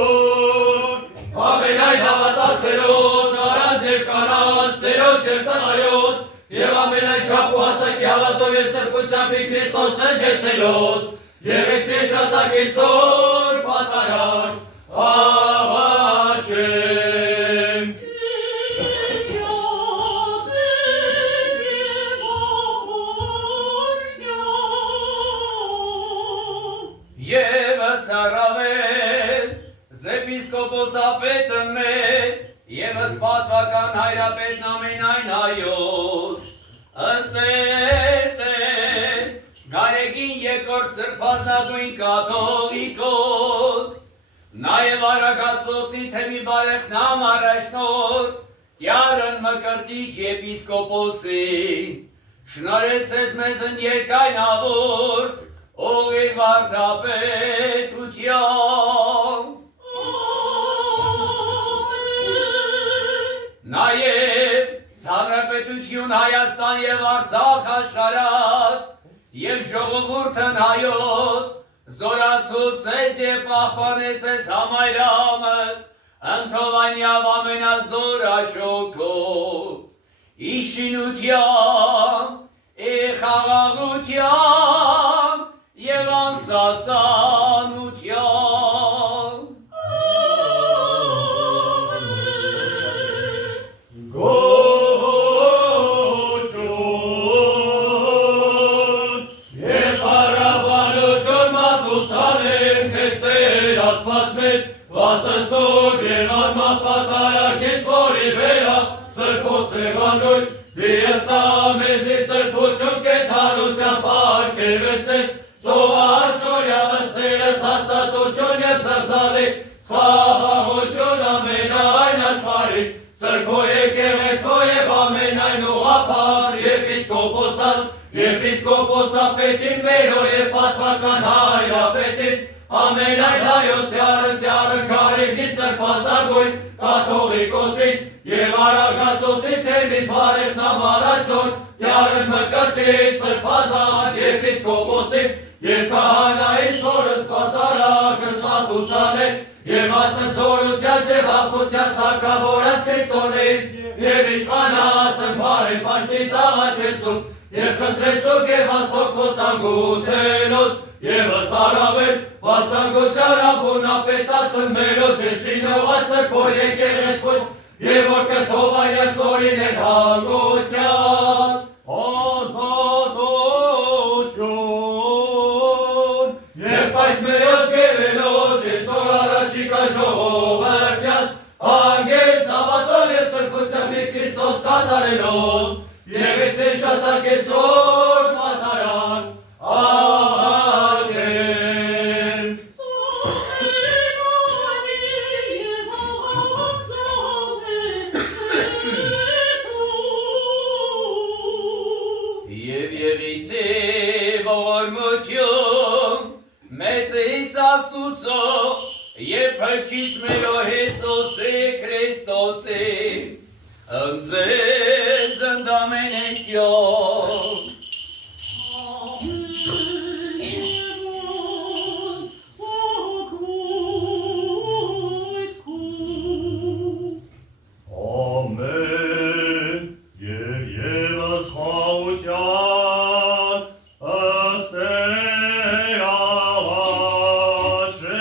ընդհանուր, ամենայն հավատացելոց, նրանց և կանանց, ծերոց և տնայոց, և ամենայն չափ ու հասակի հավատով և սրբությամբ ի Քրիստոս ննջեցելոց, եղեցի շատակից որ պատարակ սաղաչեմ, Եվս առավել, զեպիսկոպոսապետը մեր, եվս պատվական հայրապետն ամենայն հայոց, ըստեր գարեգին երկրորդ սրբազնագույն կաթողիկոս, նաև արագածոտնի թեմի բարեխնամ առաջնոր, կյարն մկրտիչ եպիսկոպոսին, շնորհեցես մեզն երկայնավորս, Օղի վարդապետության, նաև Հանրապետություն Հայաստան և Արցախ աշխարհած, և ժողովուրդն հայոց, զորացուցես և պահպանեսես համայրամս, ընթովանյավ ամենազորաչոքով, իշինության, խաղաղության, և անսասանության, գոհություն, և առավանություն մատուցանենք, ես Տեր Աստված մեր, վասնսոր և անմապատարակ ես որի վերա, սրբոս սեղանոյց, զիեսա մեզի սրբություն կեթանության պարկևեսես, սովաշնորյա ըսերս հաստատություն և զրձալի, սխաղաղություն ամենայն աշխարհի, սրբո եկեղեցվո և ամենայն ուղղափառ եպիսկոպոսապետին մերո և պատվական հայրապետին, ամենայն հայոց դյարն գարեգի սրբազնագույն կաթողիկոսին և արագածոտնի թեմից բարեխնամ առաջնոր դյարն մկրտիչ սրբազան եպիսկոպոսին և քահանայի սորս պատարակս մատուցանե և ասնձորությանց և հաղթությանց թագավորած Քրիստոնից և իշխանացն բարեպաշտից աղաչեցուկ և խնդրեցուկ և աստոքոս անգուցելոց Եվս առավել վաստանգության ապունապետացն մերոց և շինողած սրբո եկեղեցվոց և որ կթովայնյա սորին են հանգության ազատություն և պայս մերոց գելելոց և շոր առաջիկա ժողովրդյաց անգեց հավատով և սրբությամբ իր Քրիստոս կատարելոց եղեցե շատակեսոր պատարակ աղաչեմ Եվ եղիցե ողորմություն մեծիս Աստուծո և փրկիչ մերո Հիսուսի Քրիստոսի ընձեզ ընդամենեսյոն Ամեն և ևս խաղության ըստեր աղաչեսուն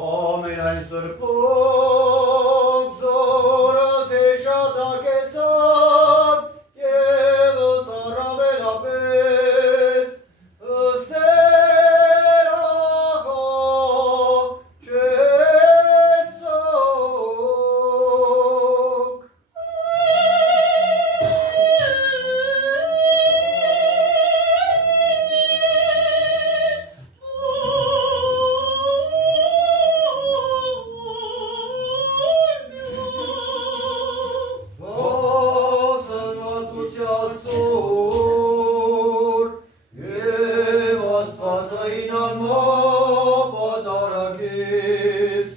Ամենայն սրբով զորոս հեշատակեցակ և առավելապես ըստեր աղաչեսոք քեզ,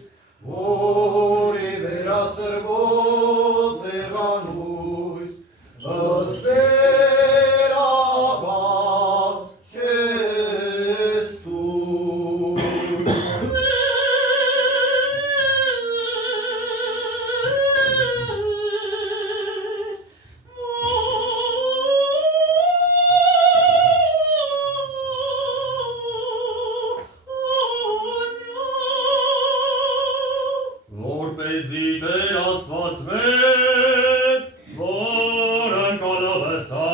որի վերասրվող սեղանույս, ըստեր աղաց Եսուս։ Որպեսզի Տեր Աստված մեր, որ ընկալով հսա,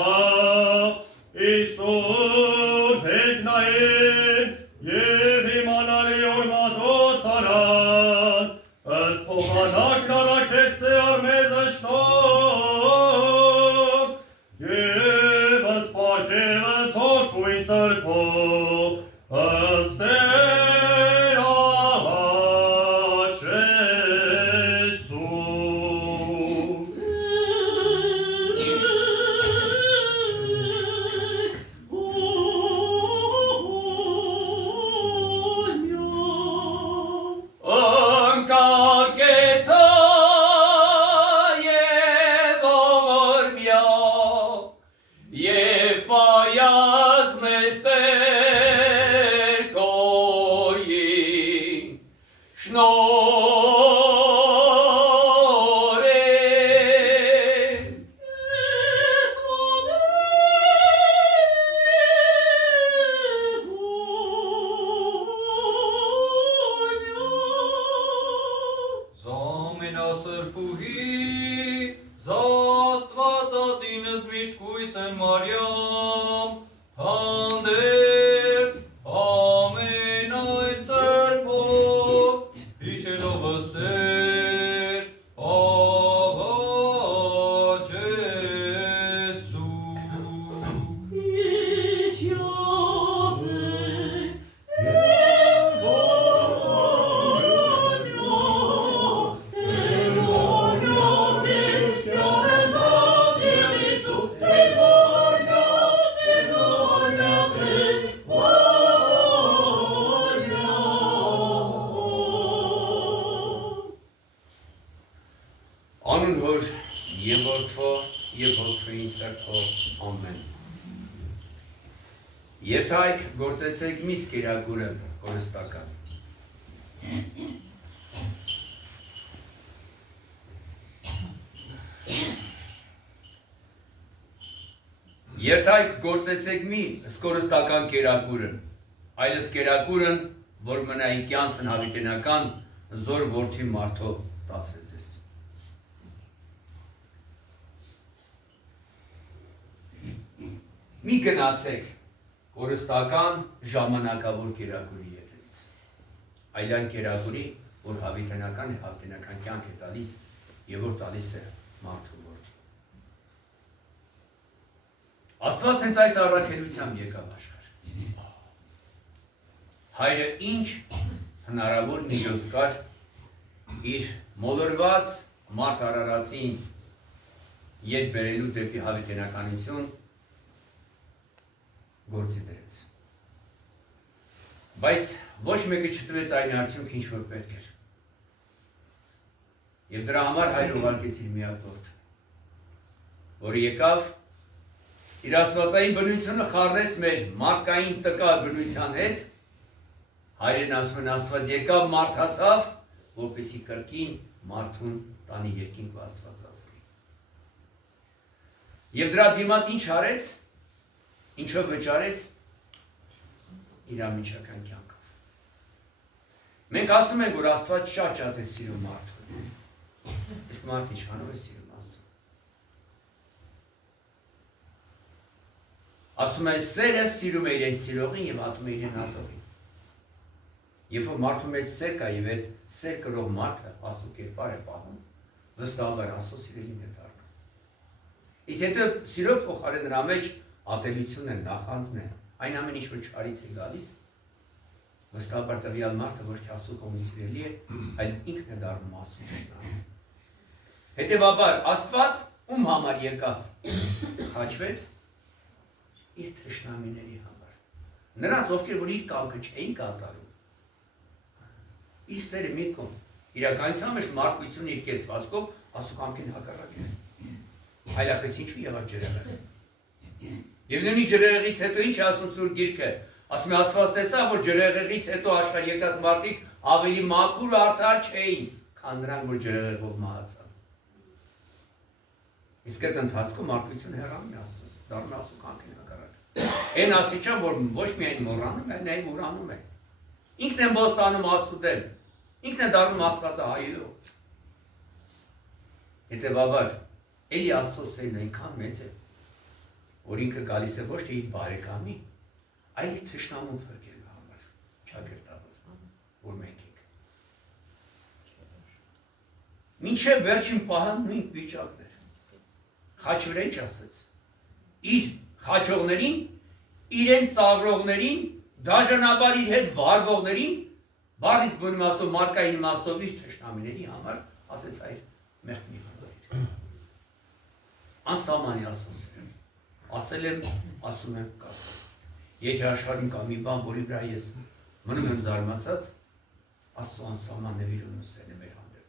Իսուր փեք նայեն և իմանալի օրմատոց արան, ըստ փոխանակն առաքես է արմեզը շնորհ, և ըստ պարգևս հոգույն սրբո, ըստ Տեր աղաց Անկակեցա և ողորմյա, և պայած մեզ Տեր քոյին, շնորհ Զամենասրբուհի, զաստվածածինս միշտ կույս են Մարյամ, հանդերձ ամենայն սրբով, հիշելով ըստեր աղաչ Եսուս։ Անուն հոր և որդվո և որդվոյին սրբո, ամեն։ Եթայք գործեցեք միս կերակուրը կորստական։ Եթայք գործեցեք մի սկորստական կերակուրը, այլս կերակուրն, որ մնային կյանսն հավիտենական զոր որդի մարդով տացեց ես։ Մի գնացեք կորստական ժամանակավոր կերակուրի ետրից, այլան կերակուրի, որ հավիտենական կյանք է տալիս և որ տալիս է մարդու որդի։ Աստված հենց այս առաքելությամբ եկավ աշխարհ։ Հայրը ինչ հնարավոր միջոց կար իր մոլորված մարդ արարածին ետ բերելու դեպի հավիտենականություն գործի դրեց։ Բայց ոչ մեկը չտվեց այն արդյունք, ինչ որ պետք էր։ Եվ դրա համար հայր ուղարկեց իր միակ որդը, որը եկավ իր աստվածային բնությունը խառնեց մեր մարդկային տկա բնության հետ, հայրեն ասում են Աստված եկավ մարդացավ, որպեսզի կրկին մարդուն տանի երկինք ու աստվածացնի։ Եվ դրա դիմաց ինչ արեց, ինչով վճարեց իր ամիջական կյանքով։ Մենք ասում ենք, որ Աստված շատ է սիրում մարդուն, իսկ մարդը ինչքանով է սիրում Աստծուն։ Ասում է սերը սիրում է իրեն սիրողին և ատում է իրեն ատողին։ Երբ որ մարդու մեջ սեր կա և այդ սեր կրող մարդը Աստծո կերպար է պահում, վստահաբար Աստծո սիրելին է դառնում։ Իսկ եթե սիրո փոխարեն նրա մեջ ատելություն է, նախանձն է, այն ամեն ինչ որ չարից է գալիս, վստահաբար տվյալ մարդը ոչ թե Աստծո կողմից սիրելի է, այլ ինքն է դառնում Աստծո թշնամի։ Հետևաբար Աստված ում համար եկավ, խաչվեց իր թշնամիների համար։ Նրանց, ովքեր որ իր կամքը չէին կատարում, իր սերը մի կողմ։ Իրականության մեջ մարդկությունը իր կեցվածքով ասուկամքին հակառակ է։ Այլապես ինչու եղավ ջրեղեղը։ Եվ նույնիսկ ջրեղեղից հետո ինչ ասում Սուրբ Գիրքը, ասում է Աստված տեսավ, որ ջրեղեղից հետո աշխարհ եկած մարդիկ ավելի մաքուր ու արդար չէին, քան նրանք, որ ջրեղեղով մահացան։ Իսկ այդ ընթացքում մարդկությունը հեռանում է Աստծուց, դառնում է ասուկամքին հակառակ։ Այն աստիճան, որ ոչ միայն մոռանում է, այլև ուրանում է։ Ինքն է բոստանում աստուտել, ինքն է դառնում աստվածահայերով։ Հետևաբար, էլի Աստծո սերն այնքան մեծ է, որ ինքը գալիս է ոչ թե իր բարեկամի, այլ իր թշնամուն փրկելու համար, ճակերտավոր, որ մենք ենք։ Մինչև վերջին պահը նույն վիճակն էր։ Խաչվերը ինչ ասեց։ Իր խաչողներին, իրեն ծաղրողներին, դաժանաբար իր հետ վարվողներին, բառից բուն իմաստով, մարկային իմաստով իր թշնամիների համար ասեց այր մեղքի հանդարիր։ Անսահմանի Աստծո ասել եմ, ասում եմ, կասեմ։ Եթե աշխարհում կա մի բան, որի վրա ես մնում եմ զարմացած, Աստծո անսահման նվիրումն ու սերն է մեր հանդեպ։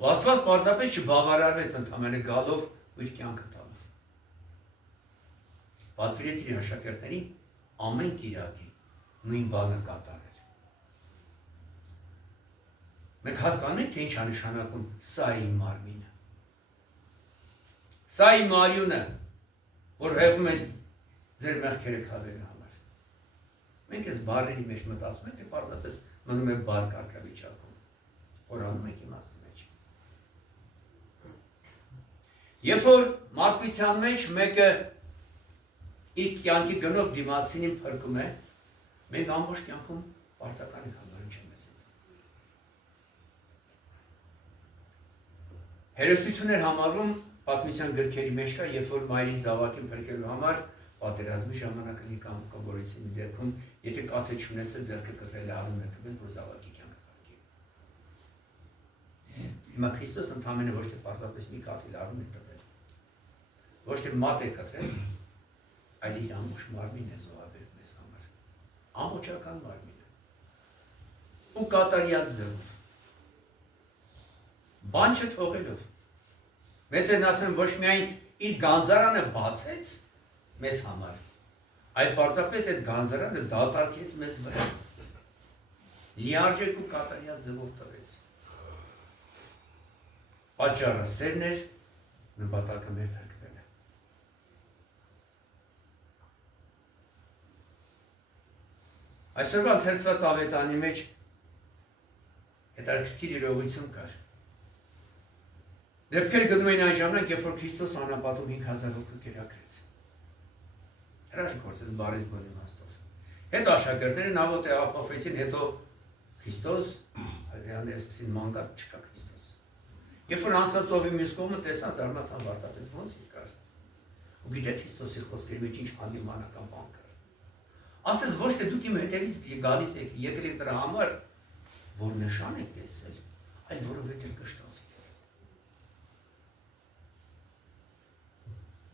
Ու Աստված պարզապես չբավարարվեց ընդամենը գալով ու իր կյանքը տալով։ Պատվիրեց իր աշակերտներին ամեն կիրակի նույն բանը կատարել։ Մենք հասկանում ենք, թե ինչ է նշանակում սա իմ մարմինը։ Սա իմ արյունը, որ հեղում են ձեր մեղքերը քավելու համար։ Մենք այս բառերի մեջ մտածում ենք, թե պարզապես մնում ենք բառ կարգավիճակում, խորանում ենք իմաստի մեջ։ Երբ որ մարդկության մեջ մեկը իր կյանքի գնով դիմացինին փրկում է, մենք ամբողջ կյանքում պարտական ենք համարում չեմ մեզ հետ։ Հերոսություն էր համարում պատմության գրքերի մեջ կա, երբ որ մայրին զավակին փրկելու համար պատերազմի ժամանակ լինի կամ կորեցին դեպքում, եթե կաթը չունեցել ձեռքը կտրել արում է տվել, որ զավակի կյանքը փրկի։ Հիմա Քրիստոս ընդամենը ոչ թե պարզապես մի կաթիլ արում է տվել, ոչ թե մատ է կտրել, այլ իր ամբողջ մարմինն է զոհաբերել մեզ համար, ամբողջական մարմինը, ու կատարյալ ձևով, բան չթողելով, մեծ են ասեմ ոչ միայն իր գանձարանը բացեց մեզ համար, այլ պարզապես այդ գանձարանը դատարկեց մեզ վրա, լիարժեք ու կատարյալ ձևով տվեց։ Պատճառը սերն էր, նպատակը մեր փրկվելը։ Այսօրվա ընթերցված ավետարանի մեջ հետաքրքիր իրողություն կար։ Դեպքեր գնում էին այն ժամանակ, երբ որ Քրիստոս անապատում 5000 հոգի կերակրեց։ Հրաշք գործեց բառից բուն իմաստով։ Հետո աշակերտները նավոտ տեղափոխվեցին, հետո Քրիստոս, հայրյանները սկսին մանգալ, չկա Քրիստոս։ Երբ որ անցած ովի մյուս կողմը տեսան, զարմացան վարտապետ ոնց եկար։ Ու գիտե Քրիստոսի խոսքերի մեջ ինչ հանդիմանական բան կար։ Ասես ոչ թե դուք իմ հետևից գալիս եք, եկել եք դրա համար, որ նշան եք տեսել, այլ որովհետև կշտացեք։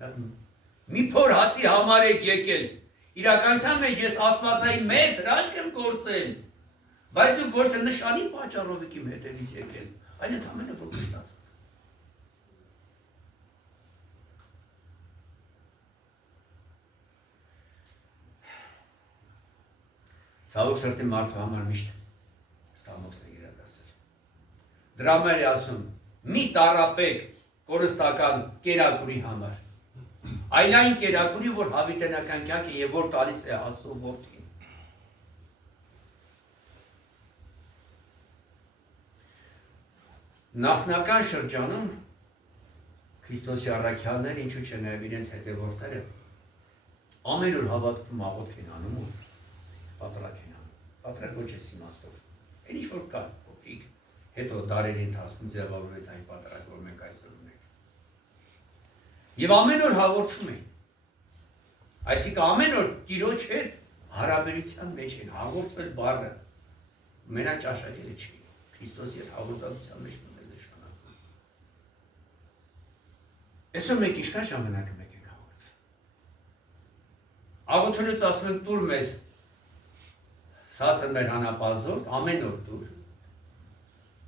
Մի փոր հացի համար եք եկել, իրականության մեջ ես Աստվածային մեծ հրաշք եմ գործել, բայց դուք ոչ թե նշանի պատճառով եք իմ հետևից եկել, այլ ընդամենը որ կշտացեք։ Ցավոք սրտի մարդու համար միշտ ստամոքսն է իրականացել։ Դրա համար է ասում, մի տառապեք կորստական կերակուրի համար, այլ այն կերակուրի, որ հավիտենական կյանք է եւ որ տալիս է Աստծո որդին։ Նախնական շրջանում Քրիստոսի առաքյալները, ինչու՞ չէ նաեւ իրենց հետևորդները, ամեն օր հավատքում աղոթք են անում ու պատրակ են անում։ Պատրակ ոչ էս իմաստով։ Այն ինչ որ կա, փոքրիկ, հետո դարերի ընթացքում ձևավորվեց այն պատրակ, որ մենք այսօր ունենք։ Եվ ամեն օր հաղորդվում են։ Այսինքն ամեն օր Տիրոջ հետ հարաբերության մեջ են, հաղորդվել բառը մենակ ճաշակելը չի։ Քրիստոսի հետ հաղորդակցության մեջ մտնել նշանակում։ Այսօր մենք ինչքան ժամանակ մենք ենք հաղորդել։ Աղոթելուց ասում ենք տուր մեզ ցածր մեր հանապազորդ ամեն օր դուր,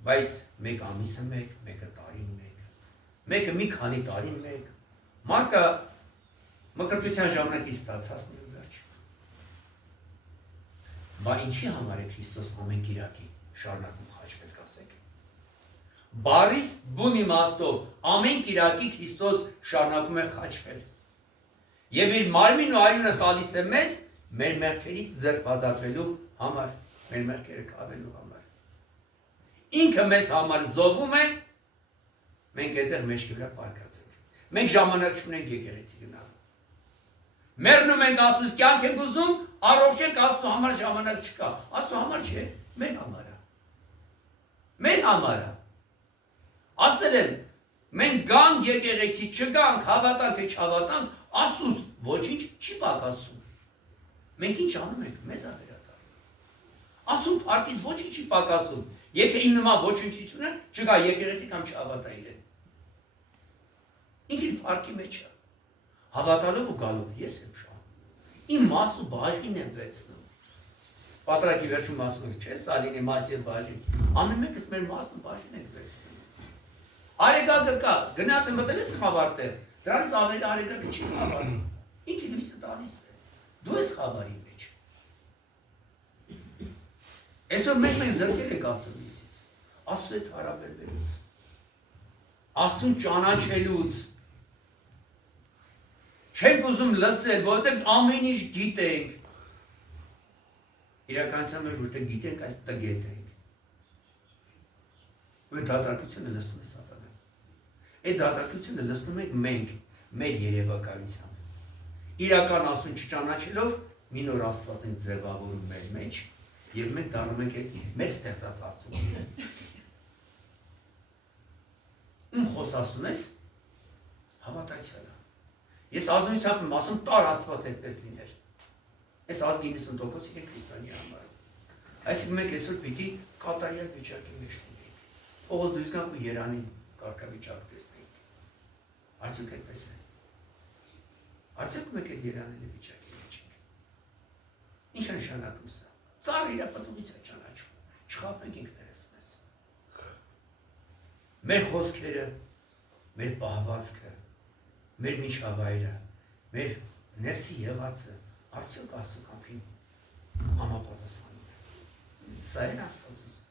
բայց մեկ ամիսը մեկ, մեկը տարին մեկ, մեկը մի քանի տարին մեկ, մարդը մկրտության ժամանակի ստացածն ու վերջ։ Բա ինչի համար է Քրիստոս ամեն կիրակի շարունակում խաչվել կասեք։ Բարիս բուն իմաստով ամեն կիրակի Քրիստոս շարունակում է խաչվել։ Եվ իր մարմին ու արյունը տալիս է մեզ մեր մեղքերից ձեռք ազատվելու համար, մեր մեղքերը քավելու համար։ Ինքը մեզ համար զոհվում է, մենք այդտեղ մեջքի վրա պարկած ենք։ Մենք ժամանակ չունենք եկեղեցի գնալ։ Մեռնում ենք Աստծուց կյանք ենք ուզում, առողջ ենք Աստծու համար ժամանակ չկա։ Աստծու համար չէ, մեր համար է։ Մեր համար է։ Ասել եմ, մենք գանք եկեղեցի, չգանք, հավատանք թե չհավատանք, Աստծուց ոչինչ չի պակասում։ Մենք ինչ անում ենք, մեզ է վերադառնում։ Աստծու փառքից ոչինչ չի պակասում։ Եթե իմ նման ոչնչություն է, չկա եկեղեցի կամ չհավատա իրեն։ Ինքն իր փառքի մեջ է։ Հավատալով ու գալով ես եմ շահում։ Իմ մաս ու բաժին եմ վերցնում։ Պատրակի վերջում ասում եք, չէ՞, Սալինի մաս եւ բաժին։ Ամեն մեկս մեր մասն ու բաժին ենք վերցնում։ Արեգակը կա, գնաց եմ մտել ես խավարտեղ, դրանից ավելի արեգակը չի խավարում։ Ինքը լույսը տալիս է։ Դու ես խավարի մեջ։ Այսօր մենք զրկել ենք Աստծու լույսից, Աստծու հետ հարաբերվելուց, Աստծուն ճանաչելուց։ Չենք ուզում լսել, որովհետև ամեն ինչ գիտենք։ Իրականության մեջ որտեղ գիտենք, այդ տգետ ենք։ Այդ դատարկությունը լսում է սատանան։ Այդ դատարկությունը լսում ենք մենք, մեր երևակայությամբ։ Իրական Աստծուն չճանաչելով, մի նոր Աստված ենք ձևավորում մեր մեջ, եւ մենք դառնում ենք մեր ստեղծած Աստծուն։ Ում խոսացնում ես, հավատացյալը։ Ես ազնվությամբ եմ ասում, տար Աստված այդպես լիներ։ Այս ազգի 90% իրեն քրիստոնյա համարում։ Այսինքն մենք այսօր պիտի կատարյալ վիճակի մեջ լինենք։ Ողջ դույս գանք ու Երանին կարգավիճակ տեսնենք։ Արդյոք այդպես է։ Արդյոք մենք այդ Երանելի վիճակի մեջ ենք։ Ինչ է նշանակում սա։ Ծառը իր պատուղից է ճանաչվում։ Չխաբենք ինքներս մեզ։ Մեր խոսքերը, մեր պահվածքը, մեր միջավայրը, մեր ներսի եղածը, արդյոք Աստծու կամքին համապատասխանում է։ Սա է Աստված ուզում։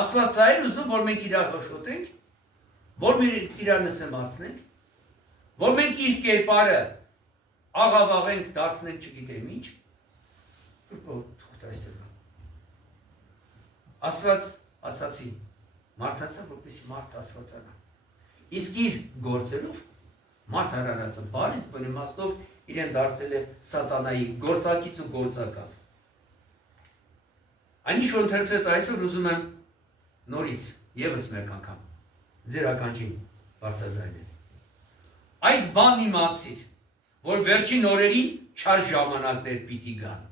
Աստված սա է ուզում, որ մենք իրար հաշոտենք, որ մենք իրար նսեմացնենք, որ մենք իր կերպարը աղավաղենք, դարձնենք չգիտեմ ինչ, Աստված ասացի, մարդացա, որպեսի մարդ Աստվածանա։ Իսկ իր գործերով մարդ հարարածը բարիս բնիմաստով իրեն դարձել է սատանայի գործակից ու գործակալ։ Այն ինչ որ ընթերցվեց այսօր ուզում եմ նորից եւս մեկ անգամ ձեր ականջին բարձրաձայնել։ Այս բանն իմացիր, որ վերջին օրերին չար ժամանակներ պիտի գան։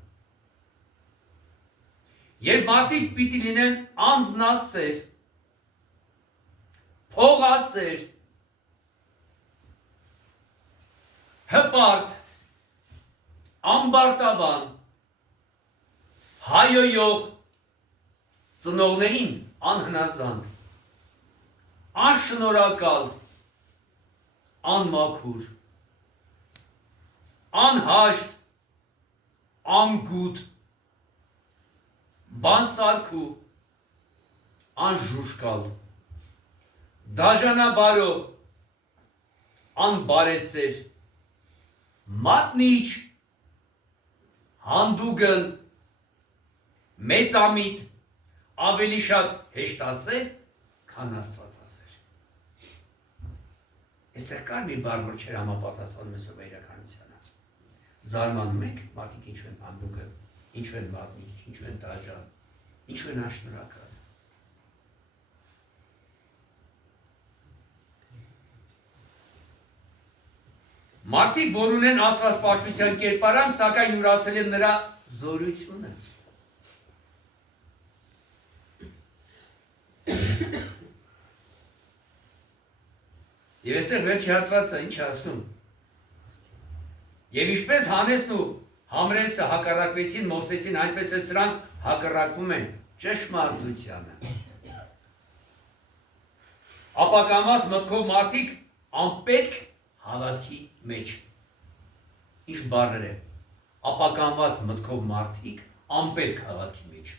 Երբ մարդիկ պիտի լինեն անձնասեր, փողասեր, հպարտ, ամբարտավան, հայոյող, ծնողներին անհնազանդ, անշնորհակալ, անմաքուր, անհաշտ, անգութ, բանսարքու, անժուշկալ, դաժանաբարո, անբարեսեր, մատնիչ, հանդուգն, մեծամիտ, ավելի շատ հեշտասեր, քան Աստվածասեր։ Այստեղ կար մի բառ, որ չէր համապատասխանում այսօր իրականությանը։ Զարմանում եք, մարդիկ ինչու են հանդուգն, ինչու են մատնիչ, ինչու են դաժան, ինչու են անշնորհակալ։ Մարդիկ, որ ունեն Աստված պաշտության կերպարանք, սակայն յուրացել են նրա զորությունը։ Եվ այստեղ վերջի հատվածը ինչ ասում։ Եվ ինչպես Հանեսն ու Համրեսը հակառակվեցին Մովսեսին, այնպես էլ սրանք հակառակվում են ճշմարտությանը։ Ապականված մտքով մարդիկ անպետք հավատքի մեջ։ Ինչ բառեր է։ Ապականված մտքով մարդիկ անպետք հավատքի մեջ։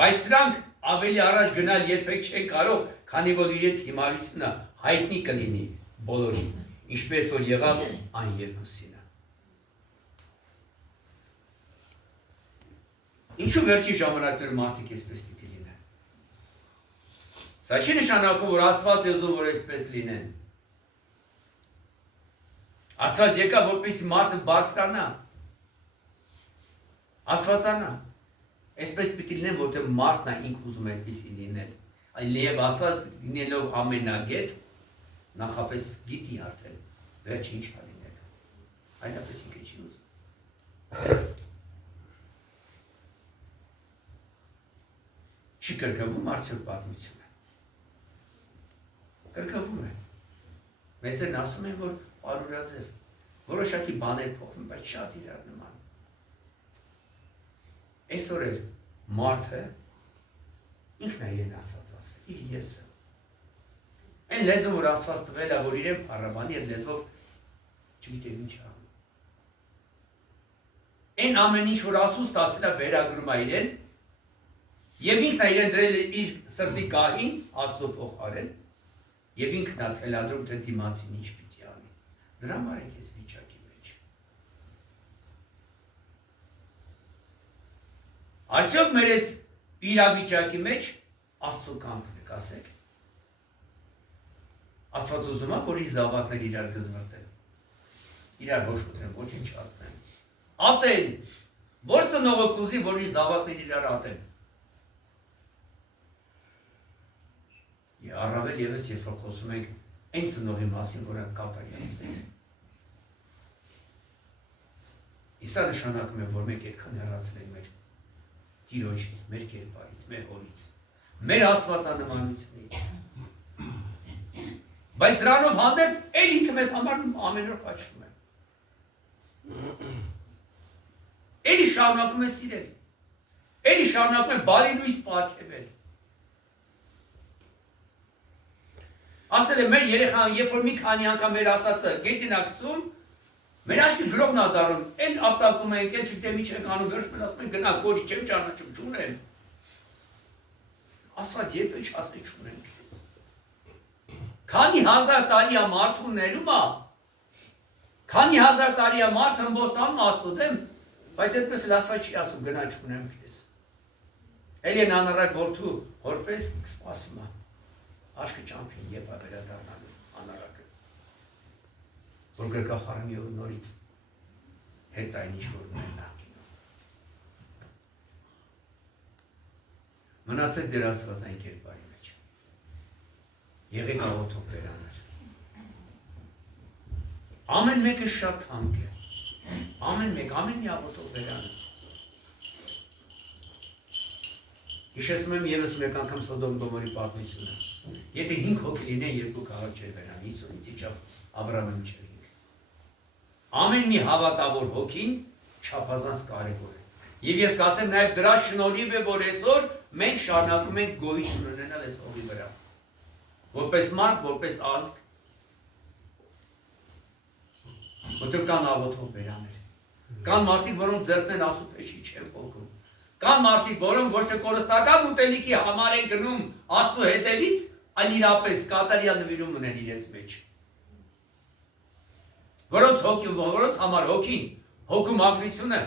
Բայց սրանք ավելի առաջ գնալ երբեք չեն կարող, քանի որ իրենց հիմարությունը հայտնի կլինի բոլորին, ինչպես որ եղավ այն երկուսինը։ Ինչու վերջի ժամանակներում մարդիկ այսպես պիտի լինեն։ Սա չի նշանակում, որ Աստված է ուզում, որ այսպես լինեն։ Աստված եկավ, որպեսզի մարդը բարձրանա, աստվածանա։ Այսպես պիտի լինեն, որտեղ մարդն է ինքը ուզում է այդպիսի լինել։ Այլև Աստված լինելով ամենագետ, նախապես գիտի արդեն, վերջը ինչ է լինել։ Այնպես ինքը չի ուզում։ Չի կրկնվում արդյոք պատմությունը։ Կրկնվում է։ Մեծերն ասում են, որ արուրաձև, որոշակի բաներ փոխվում, բայց շատ իրար նման։ Այսօր էլ մարդը ինքն է իրեն Աստված ասել, իր եսը։ Այն լեզուն, որ Աստված տվել է, որ իրեն փառաբանի, այդ լեզվով չգիտեմ ինչ անում։ Այն ամեն ինչ, որ Աստծո ստացել է, վերագրում է իրեն, եւ ինքն է իրեն դրել իր սրտի գահին, Աստծո փոխարեն, եւ ինքն է թելադրում, թե դիմացին ինչ պիտի անի։ Դրա համար եք այս վիճակի մեջ։ Արդյոք մեր այս իրավիճակի մեջ Աստծո կամքն եք ասեք։ Աստված ուզում է, որ իր զավակները իրար գզվրտեն։ Իրար ոչ ուտեն, ոչինչ ասնեն։ Ատեն։ Որ ծնողը կուզի, որ իր զավակները իրար ատեն։ Առավել ևս երբ որ խոսում ենք այն ծնողի մասին, որը կատարյալս է։ Իսա նշանակում է, որ մենք այդքան հեռացել ենք մեր Տիրոջից, մեր կերպարից, մեր հորից, մեր աստվածանմանությունից։ Բայց դրանով հանդերձ էլ ինքը մեզ համար ամեն օր խաչվում է։ Էլի շարունակում է սիրել։ Էլի շարունակում է բարի լույս պարգևել։ Ասել է մեր երեխան, երբ որ մի քանի անգամ մեր ասածը գետին է գցում, մեր աչքի գրողն է դառնում, էլ ապտակում ենք, էլ չգիտեմ ինչ ենք անում, վերջում ասում են գնա կորի չեմ ճանաչում, չունեմ։ Աստված երբեք չասի չունեմ քեզ։ Քանի հազար տարի է մարդու ներում է, քանի հազար տարի է մարդը ըմբոստանում Աստծո դեմ, բայց այդպես էլ Աստված չի ասում գնա չունեմ քեզ։ Էլ են անառակ որդու որպես սպասում է։ Աշկը ճամփին երբ է վերադառնալու անառակը, որ գրկա խարմի նորից հետ այն ինչ որ մեր նախկինում։ Մնացեք ձեր աստվածային կերպարի մեջ, եղեք աղոթող բերաններ։ Ամեն մեկը շատ թանկ է, ամեն մի աղոթող բերանը։ Հիշեցնում եմ ևս մեկ անգամ Սոդոմ Գոմորի պատմությունը։ Եթե 5 հոգի լինեն, 2 քաղաք չէր վերան, 50-ից իջավ Աբրահամը չէր 5։ Ամեն մի հավատավոր հոգին չափազանց կարևոր է։ Եվ ես կասեմ նաև դրա շնորհիվ է, որ այսօր մենք շարունակում ենք գոյություն ունենալ այս հողի վրա։ Որպես մարդ, որպես ազգ, որտեղ կան աղոթող բերաներ։ Կան մարդիկ, որոնք ձեռքն են ասուփեշի չեն փոխում։ Կան մարդիկ, որոնք ոչ թե կորստական ուտելիքի համար են գնում Աստծո հետևից, այլ իրապես կատարյալ նվիրում ունեն իրենց մեջ։ Որոնց համար հոգին, հոգու մաքրությունը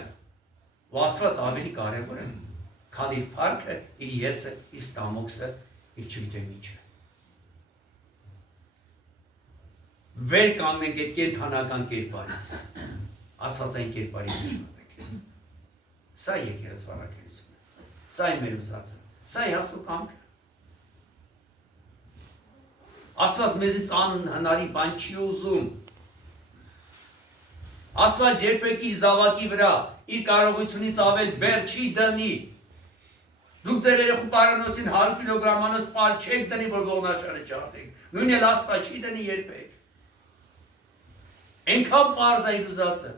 ու Աստված ավելի կարևոր է, քան իր փառքը, իր եսը, իր ստամոքսը, իր չգիտեմ ինչը։ Վեր կանգնենք այդ կենդանական կերպարից, աստվածային կերպարի մեջ մտնենք։ Սա եկեղեցվարակելությունը, սա է մեր ուզածը, սա է Աստծո կամքը։ Աստված մեզից անհնարի բան չի ուզում։ Աստված երբեք իր զավակի վրա իր կարողությունից ավել բեռ չի դնի։ Դուք ձեր երեխու պարանոցին 100 կիլոգրամանոց պար չեք դնի, որ ողնաշարը ջարդեք։ Նույն էլ Աստված չի դնի երբեք։ Այնքան պարզ է իր ուզածը։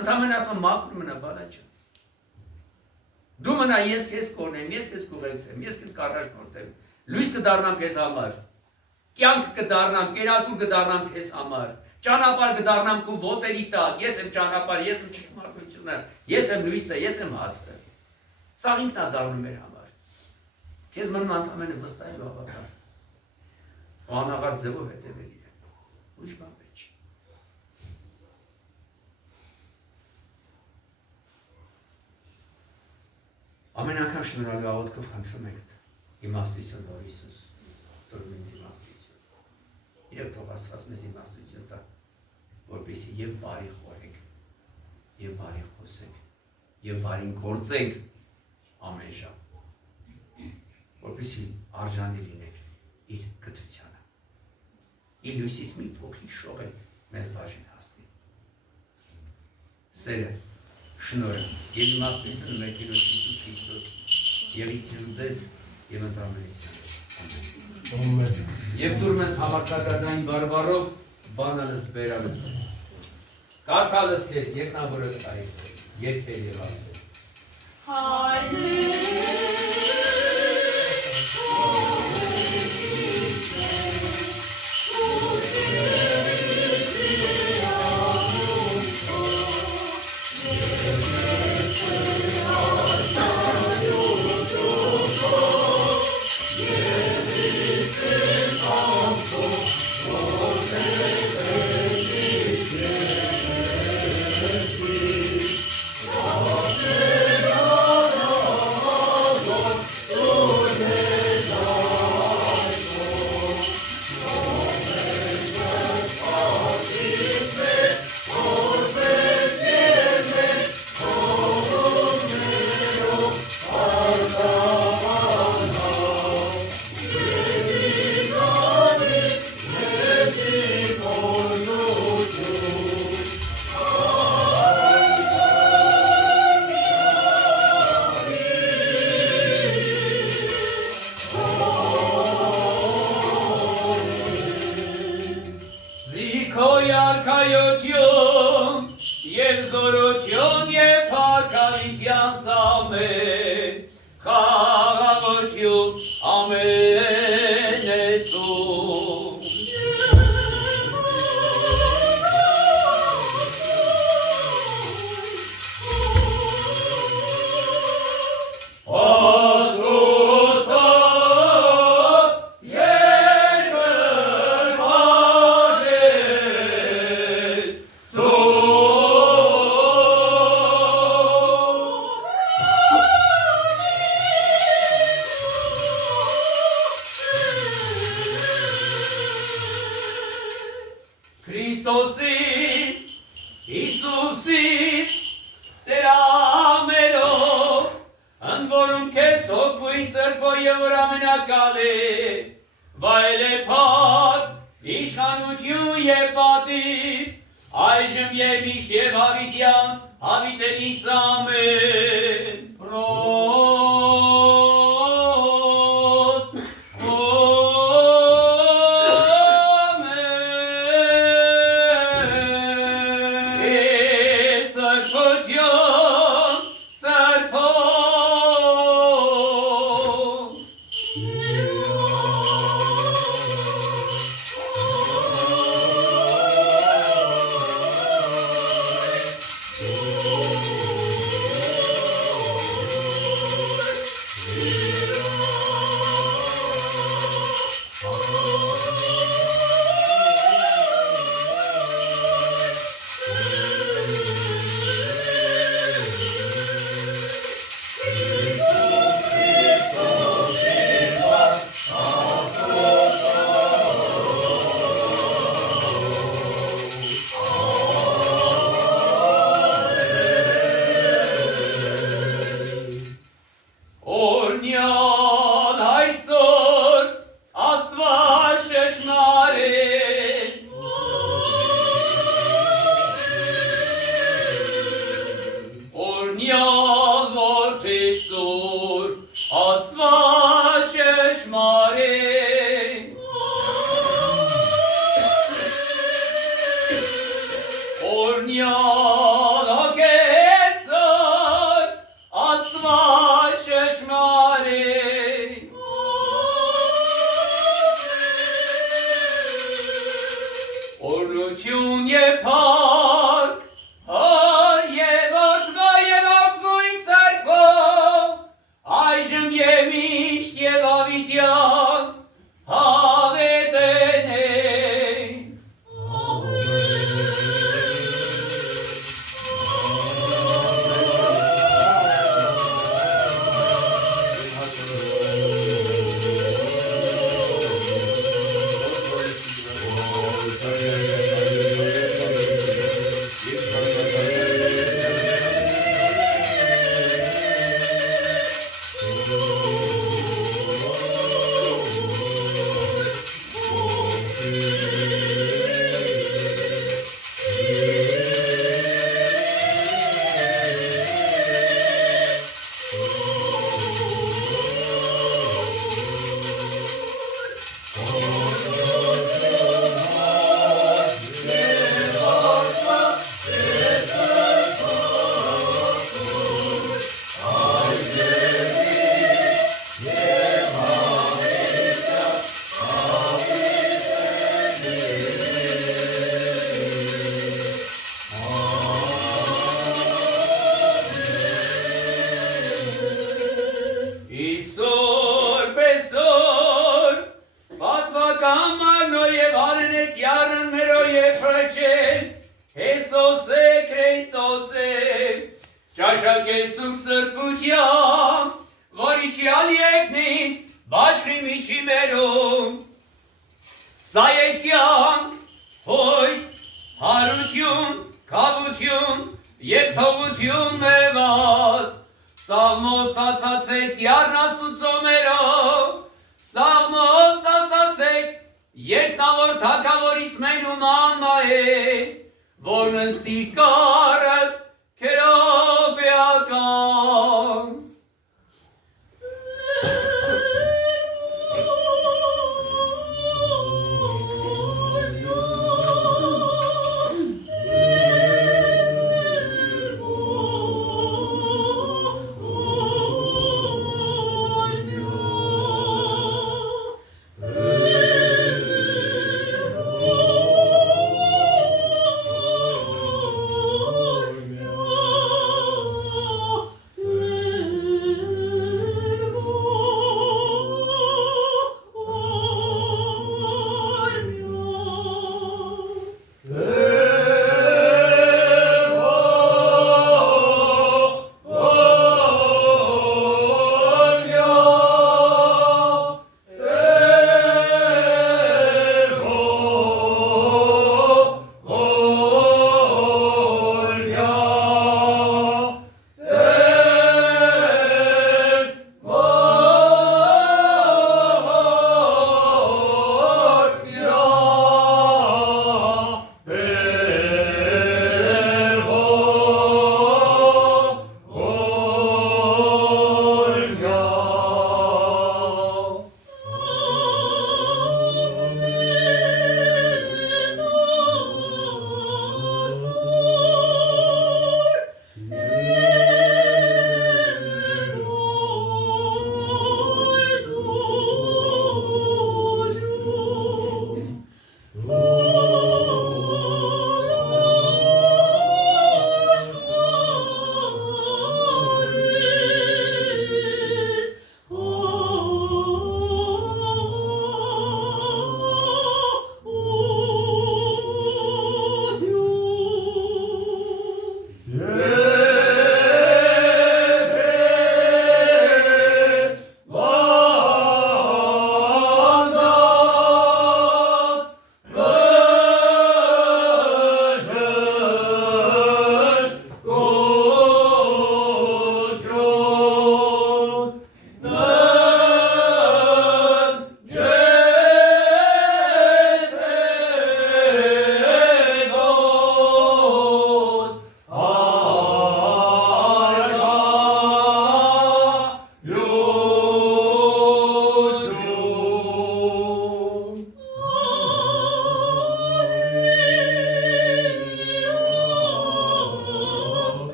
Ընդհանրապես ասում մաքուր մնա բանա չէ։ Դու մնա ես քեզ կորնեմ, ես քեզ կուղեկցեմ, ես քեզ կառաջնորդեմ։ Լույս կդառնամ քեզ համար։ Կյանք կդառնամ, կերակուր կդառնամ քեզ համար։ Ճանապարհ կդառնամ քո ոտերի տակ։ Ես եմ ճանապարհը, ես եմ ճշմարտությունը, ես եմ լույսը, ես եմ հացը։ Սա ինքն է դառնում մեր համար։ Քեզ մնում ընդհանրապես վստահ ու հավատալ։ Անաղարտ ձևով հետևելի է։ Ուրիշ բան չի։ Ամեն անգամ շնորհալու աղոթքով խնդրում ենք իմաստություն, որ Հիսուս տորում ինձ իմաստություն։ Իրեք թող Աստված մեզ իմաստություն տա, որպեսզի եւ բարի խորենք, եւ բարի խոսենք, եւ բարին գործենք ամեն ժամ, որպեսզի արժանի լինենք իր կրթությանը։ Իր լույսից մի փոքրիկ շող է մեզ բաժին հասնի։ Սերը, շնորհը եւ իմաստությունը մեր Տիրոջ Հիսուս Քրիստոս եղիցին ձեզ եւ ընտանիքին։ Ամեն։ Եվ դուր մեզ համարձակազային բարբարով բանալս բերանս։ Կարդալս քեզ երկնավորը տայի, երկել եւ ասել։ Հալելույա Օրնյալ սուկ սրբությամբ, որ իջյալ եկնից բաշխի միջի մերում, սա եկյան, հույս, հարություն, կավություն և թողություն մևած, Սաղմոս ասացեք յարն աստուծո մերով, Սաղմոս ասացեք, երկնավոր թակավորիս մենում անմա է, որ նստի կարս քերոբեականց։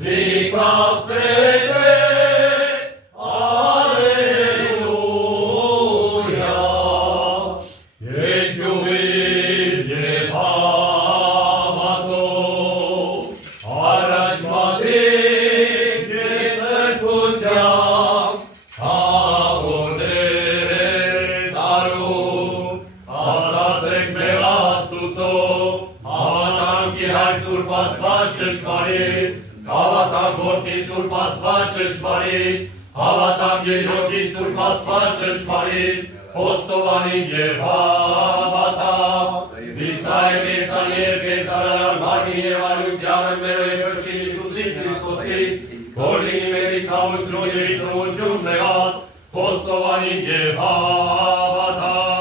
Զիկապսրե, Ալելույա, Երկյուղիվ և հավատով, առաջ մատիկ և սրբությամբ, հաղորդեց արում, ասացեք մեր Աստուծո, հավատանքի հայր Սուրբ Աստված ճշմարիտ, հավատամ որդի Սուրբ Աստված ճշմարիտ, հավատամ Երգոհի Սուրբ Աստված ճշմարիտ, խոստովանին և հավատամ, Զիսայր երկան և երկարարար մարմին և արյունքյանը մեր և վրջին Հիսուսի Քրիստոսից, որ լինի մերի կամություն և իտրություն նեղած, խոստովանին և հավատամ։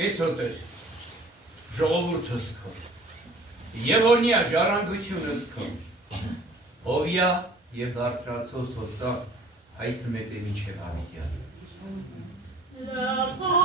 Կեցոտ էր, ժողովուրդս քո, և օրնյա ժառանգությունս քո, հովյա և դարձրացո սոսա, հայսը մետև ինչև հավիտյան։ Ո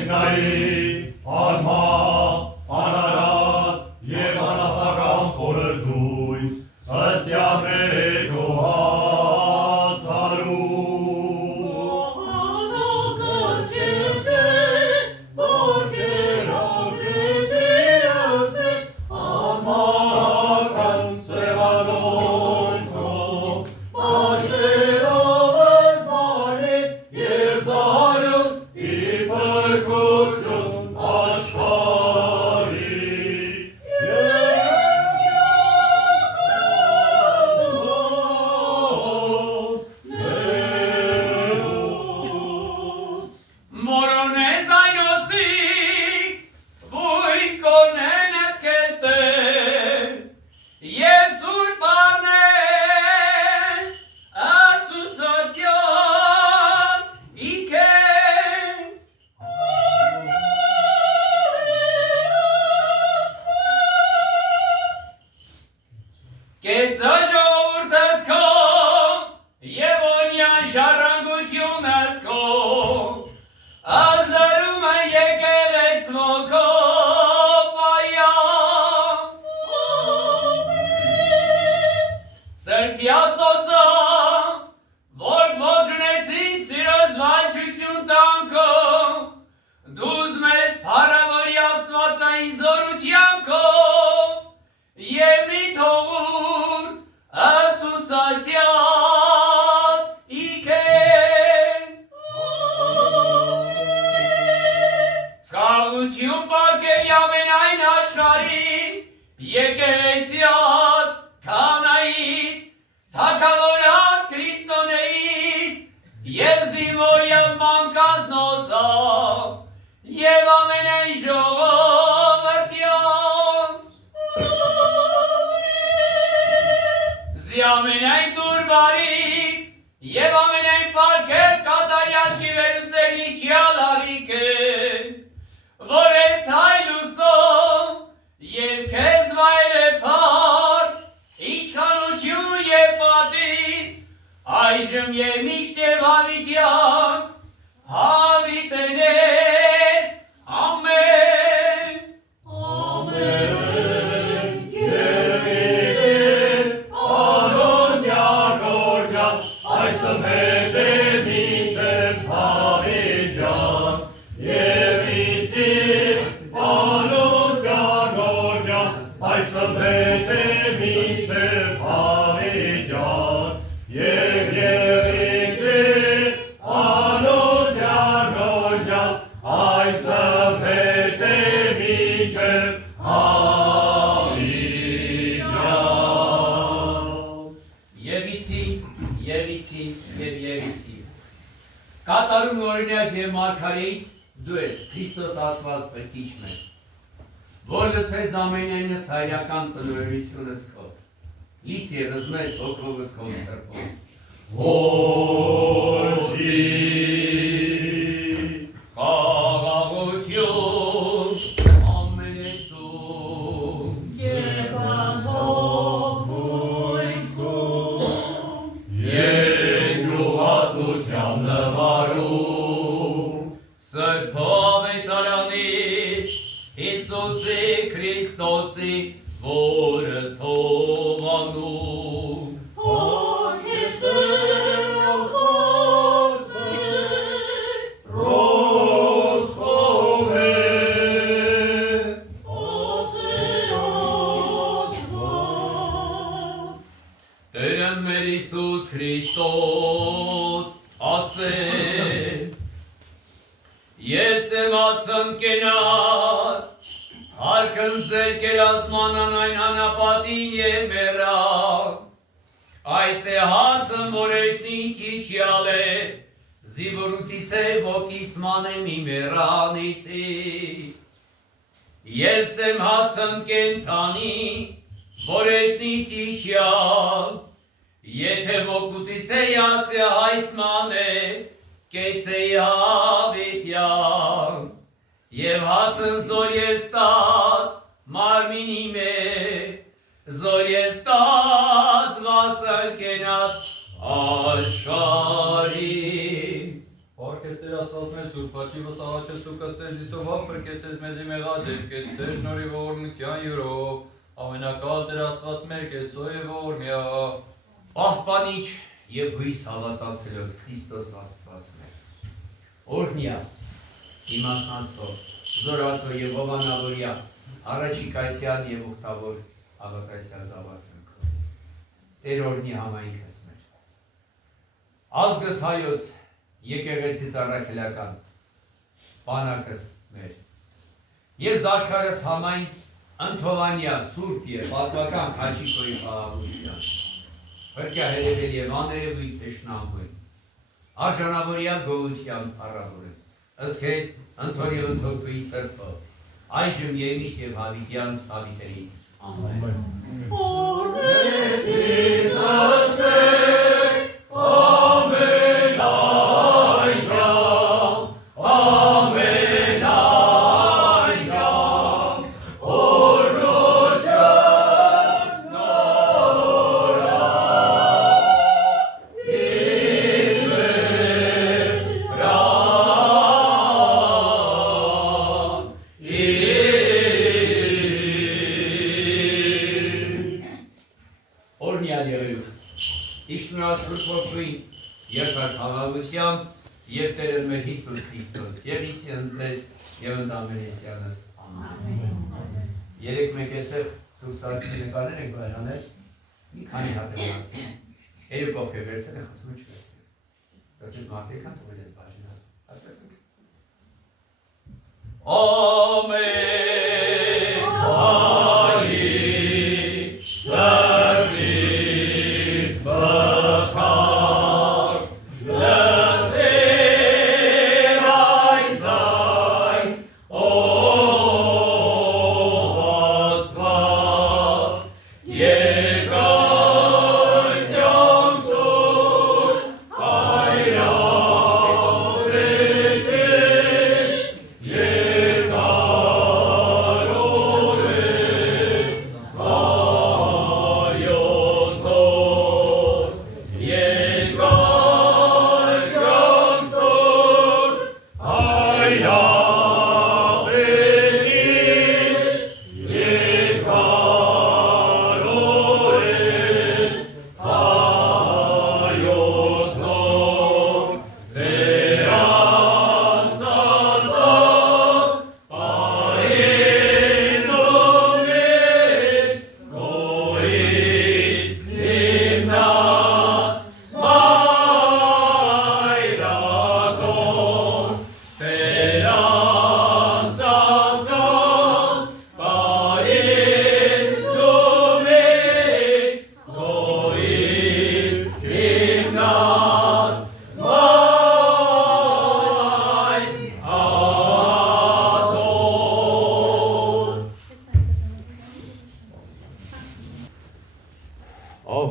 երկնայի, արմա, անարատ և անապական խորհրդույս, ըստյա մեկ հացարու։ Կատարում օրինակ և մարգարեից դու ես Քրիստոս Աստված բրկիչ մեր, որ լցես ամենայնս հայրական տնօրինությունս քո, լից ևս մեզ հոգովդ քո սրբով։ Որդի խաղաղություն ամենեցում Եվ անհոգույն քո Երկրուհացության նվարում Սրբով է տարանից Հիսուսի Քրիստոսի որս հովանում Տերը մեր Հիսուս Քրիստոս ասել Ես եմ ացն կենաց Հարկն ձեր կերազմանան այն հանապատին և մերան Այս է հացն, որ էտնին քիչյալ է Զիվորուտից է ոգիսման եմ իմ էրանիցի Ես եմ հացն կենթանի որ էտնի քիչյալ Եթե ոգուտից է յացյա հայսման է Կեծ է հավիտյան Եվ հացն զոր եստած մարմինի մեր Զոր եստած վասն կենաս աշխարի Orchestra Տեր Աստված մեր Սուրբ Աչի վսահաչես ու կստեր զիսովավ պրկեցես մեզի մեղադեր կեցեր շնորի ողորմության յուրով ամենակալ Տեր Աստված մեր կեցո և ողորմյա Պահպանիչ և հույս հավատացելով Քրիստոս Աստված մեր օրհնյա իմաստնացող զորացող և հովանավորյա առաջիկայցյան և ուխտավոր հավատացյալ զավակցնքով Տեր օրհնի համայնքս մեր ազգս հայոց եկեղեցիս առաքելական բանակս մեր ես աշխարհս համայն ընթովանյա սուրբ և պատվական Խաչիկոյի խաղաղության հրկյա հերևել և աներևույթ թշնամույն արժանավորյա գոհության փառավորը ըստ քեզ ընթոր և ընթորքուի սրբը այժմ և միշտ և հավիտյանց հավիտերից ամեն Եվ Տերն մեր Հիսուս Քրիստոս, և իցին ձեզ, և ընդամենեսյանս, ամեն։ Երեք մեկ էստեղ սուրբ սարքիսի նկարներ ենք բաժանել, մի քանի հատերացի, երեք ովքեր վերցել է խթում չվերցել։ Դասից մարդիկ են թողել ես բաժին հասկացենք։ Ամեն հայի սրտից բխար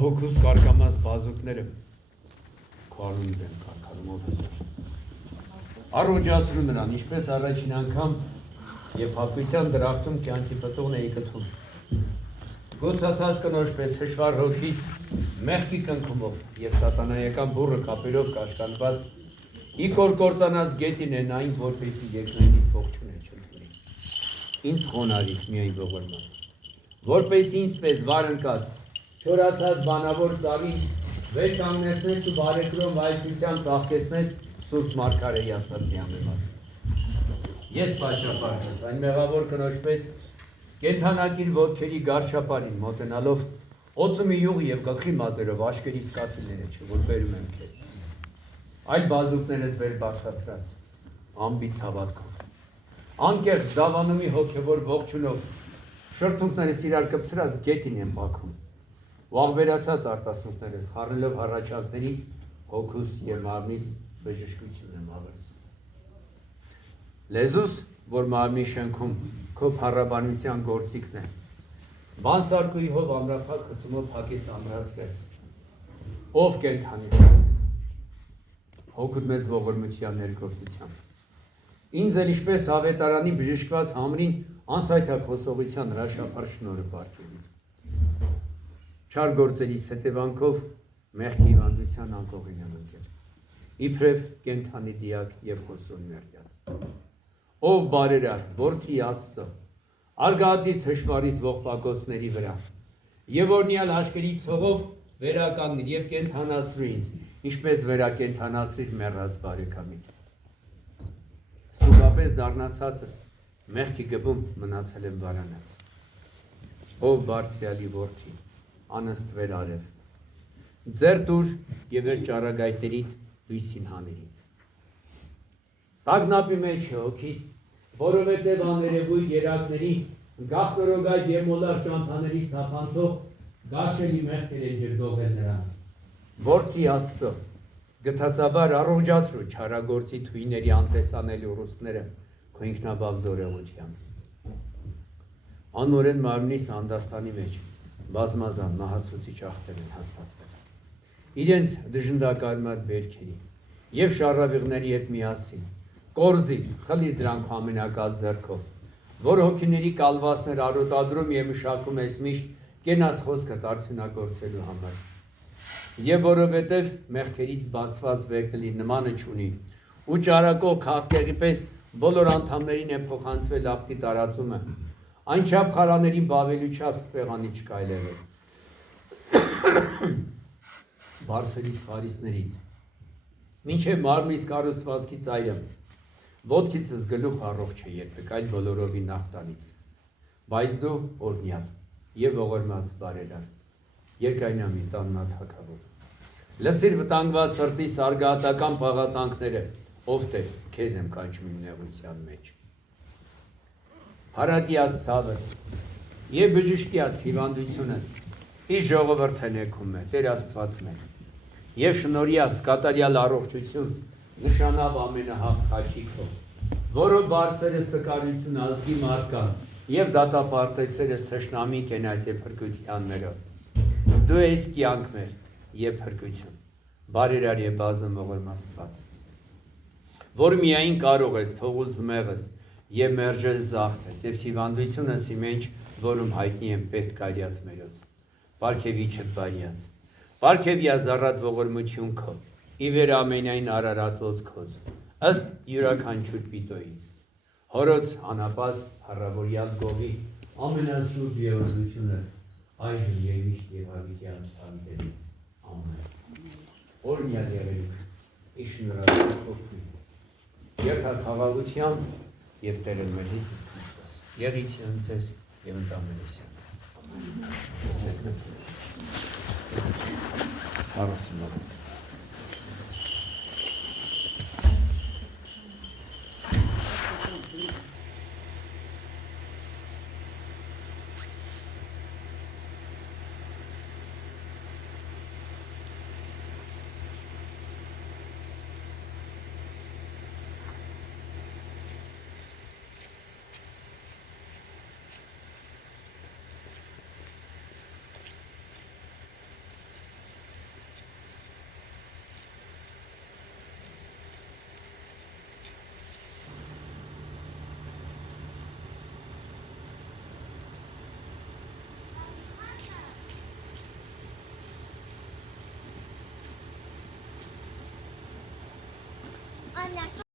հոգուս կարկամած բազուկները քարում են կարկարում ով առողջացնում նրան, ինչպես առաջին անգամ եւ հատկության դրախտում կյանքի պտուղն էի գտնում։ Գոցացած կնոջ պես հշվար հոգիս մեղքի կնքումով եւ սատանայական բուրը կապերով կաշկանդված իքոր կործանած գետին են այն, որպեսի երկնային ողջունը չընդունի։ Ինձ խոնարհի միայն ողորմած, որպեսի ինձպես վարընկած չորացած բանավոր ծավին վեր կանգնեցնես ու բարեկրոն վայելչության ծաղկեցնես Սուրբ Մարգարեի ասացի համեմատ։ Ես պատշապարքս, այն մեղավոր կնոջ պես կենդանակիր ոտքերի գարշապարին մոտենալով օծումի յուղ և գլխի մազերով աշկերիս կաթիլները չէ, որ բերում եմ քեզ։ Այլ բազուկներս վեր բարձրացրած, ամբից հավատքով, անկեղծ դավանումի հոգևոր ողջունով, շրթունքներս իրար կպցրած գետին եմ բաքում, ու աղբերացած արտասունքներս խառնելով հառաչանքներիս, հոգուս և մարմնիս բժշկություն եմ ավերսում։ Լեզուս, որ մարմնի շենքում քո փառաբանության գործիքն է, բանսարկուի հով ամրափակ խցումով հակեց ամրած վերց, ով կենթանի հոգուտ մեզ ողորմության ներգործությամբ։ Ինձ էլ ինչպես ավետարանի բժշկված համրին անսայթակ հոսողության հրաշափառ շնորհը պարգևիր։ Չար գործերիս հետևանքով մեղքի հիվանդության անկողին եմ ընկել։ իբրև կենթանի դիակ և խոսուն մերյալ։ Ով բարերար, որդի Աստծո, արգատի թշվարից ողբակոցների վրա, և օրնյալ հաշկերի ցողով վերականգնիր և կենթանացրու ինձ, ինչպես վերակենթանացրիր մեռած բարեկամիդ։ Ստուգապես դառնացածս մեղքի գբում մնացել եմ վարանած։ Ով բարձրյալի որդի, անըստվեր արև, ձեռ տուր և էր ճառագայթների լույսին հանիր ինձ։ Տագնապի մեջ է հոգիս, որովհետև աներևույթ երակների, գաղտնորոգայթ և մոլար ճամփաներից թափանցող գարշելի մեղքեր են ջրդողել նրան։ Որդի Աստծո, գթածաբար առողջացրու չարագործի թույների անտեսանելի ուռուցքները քո ինքնաբավ զորեղությամբ։ Անօրեն մարմնիս անդաստանի մեջ բազմազան մահացուցիչ ախտեր են հաստատվել։ Իրենց դժնդակարմար բերքերի և շառավիղների հետ միասին կորզիր, խլիր դրանք ամենակալ ձեռքով, որ հոգիների կալվածներ արոտադրում և մշակում ես միշտ կենաց խոսքդ արդյունագործելու համար։ Եվ որովհետև մեղքերից բացված վեկնելի նմանը չունի, ու ճարակող քաղցկեղի պես բոլոր անդամներին է փոխանցվել ախտի տարածումը, այնչափ խարաներին բավելու չափ սպեղանի չկա այլևս։ Բարձրի սխարիսներից, մինչև մարմնիս կառուցվածքի ծայրը, ոտքիցս գլուխ առողջ է երբեք, այլ բոլորովին նախտանից, բայց դու օրնյալ և ողորմած բարերար, երկայնամի տաննա թագավոր, լսիր վտանգված սրտի սարգահատական պաղատանքները, ով Տեր, քեզ եմ կանչում իմ նեղության մեջ։ Հարատյաս ցավս և բժշկյաս հիվանդությունս իս ժողովուրդ հնեքում է, Տեր Աստված մեր, և շնորհյաս կատարյալ առողջություն նշանավ ամենահաղ խաչիքով, որով բարձրես տկարություն ազգի մարդկան և դատապարտեցրես թշնամի կենաց և փրկության մերով։ Դու ես կյանք մեր և փրկություն, բարերար և բազում ողորմ Աստված, որ միայն կարող ես թողուլ զմեղս և մերժես զախտես և հիվանդությունս իմենջ, որում հայտնի եմ պետք կարյաց մերոց, պարգևի չտվարյաց, պարգևի ազառատ ողորմություն քո, ի վեր ամենայն արարածոց քոց, ըստ յուրաքանչյուր պիտոյից, հորոց անապաս հառավորյալ գողի ամենասուրբ երջությունը այժմ և միշտ և հավիտյան սանդերից, ամեն։ Օրնյալ եղելուք, իշնորհալու փոխվի, երթախաղաղության և Տեր մեր Հիսուս Քրիստոս, եղիցյան ձեզ և ընտանիքներիցյանս։ Ամեն։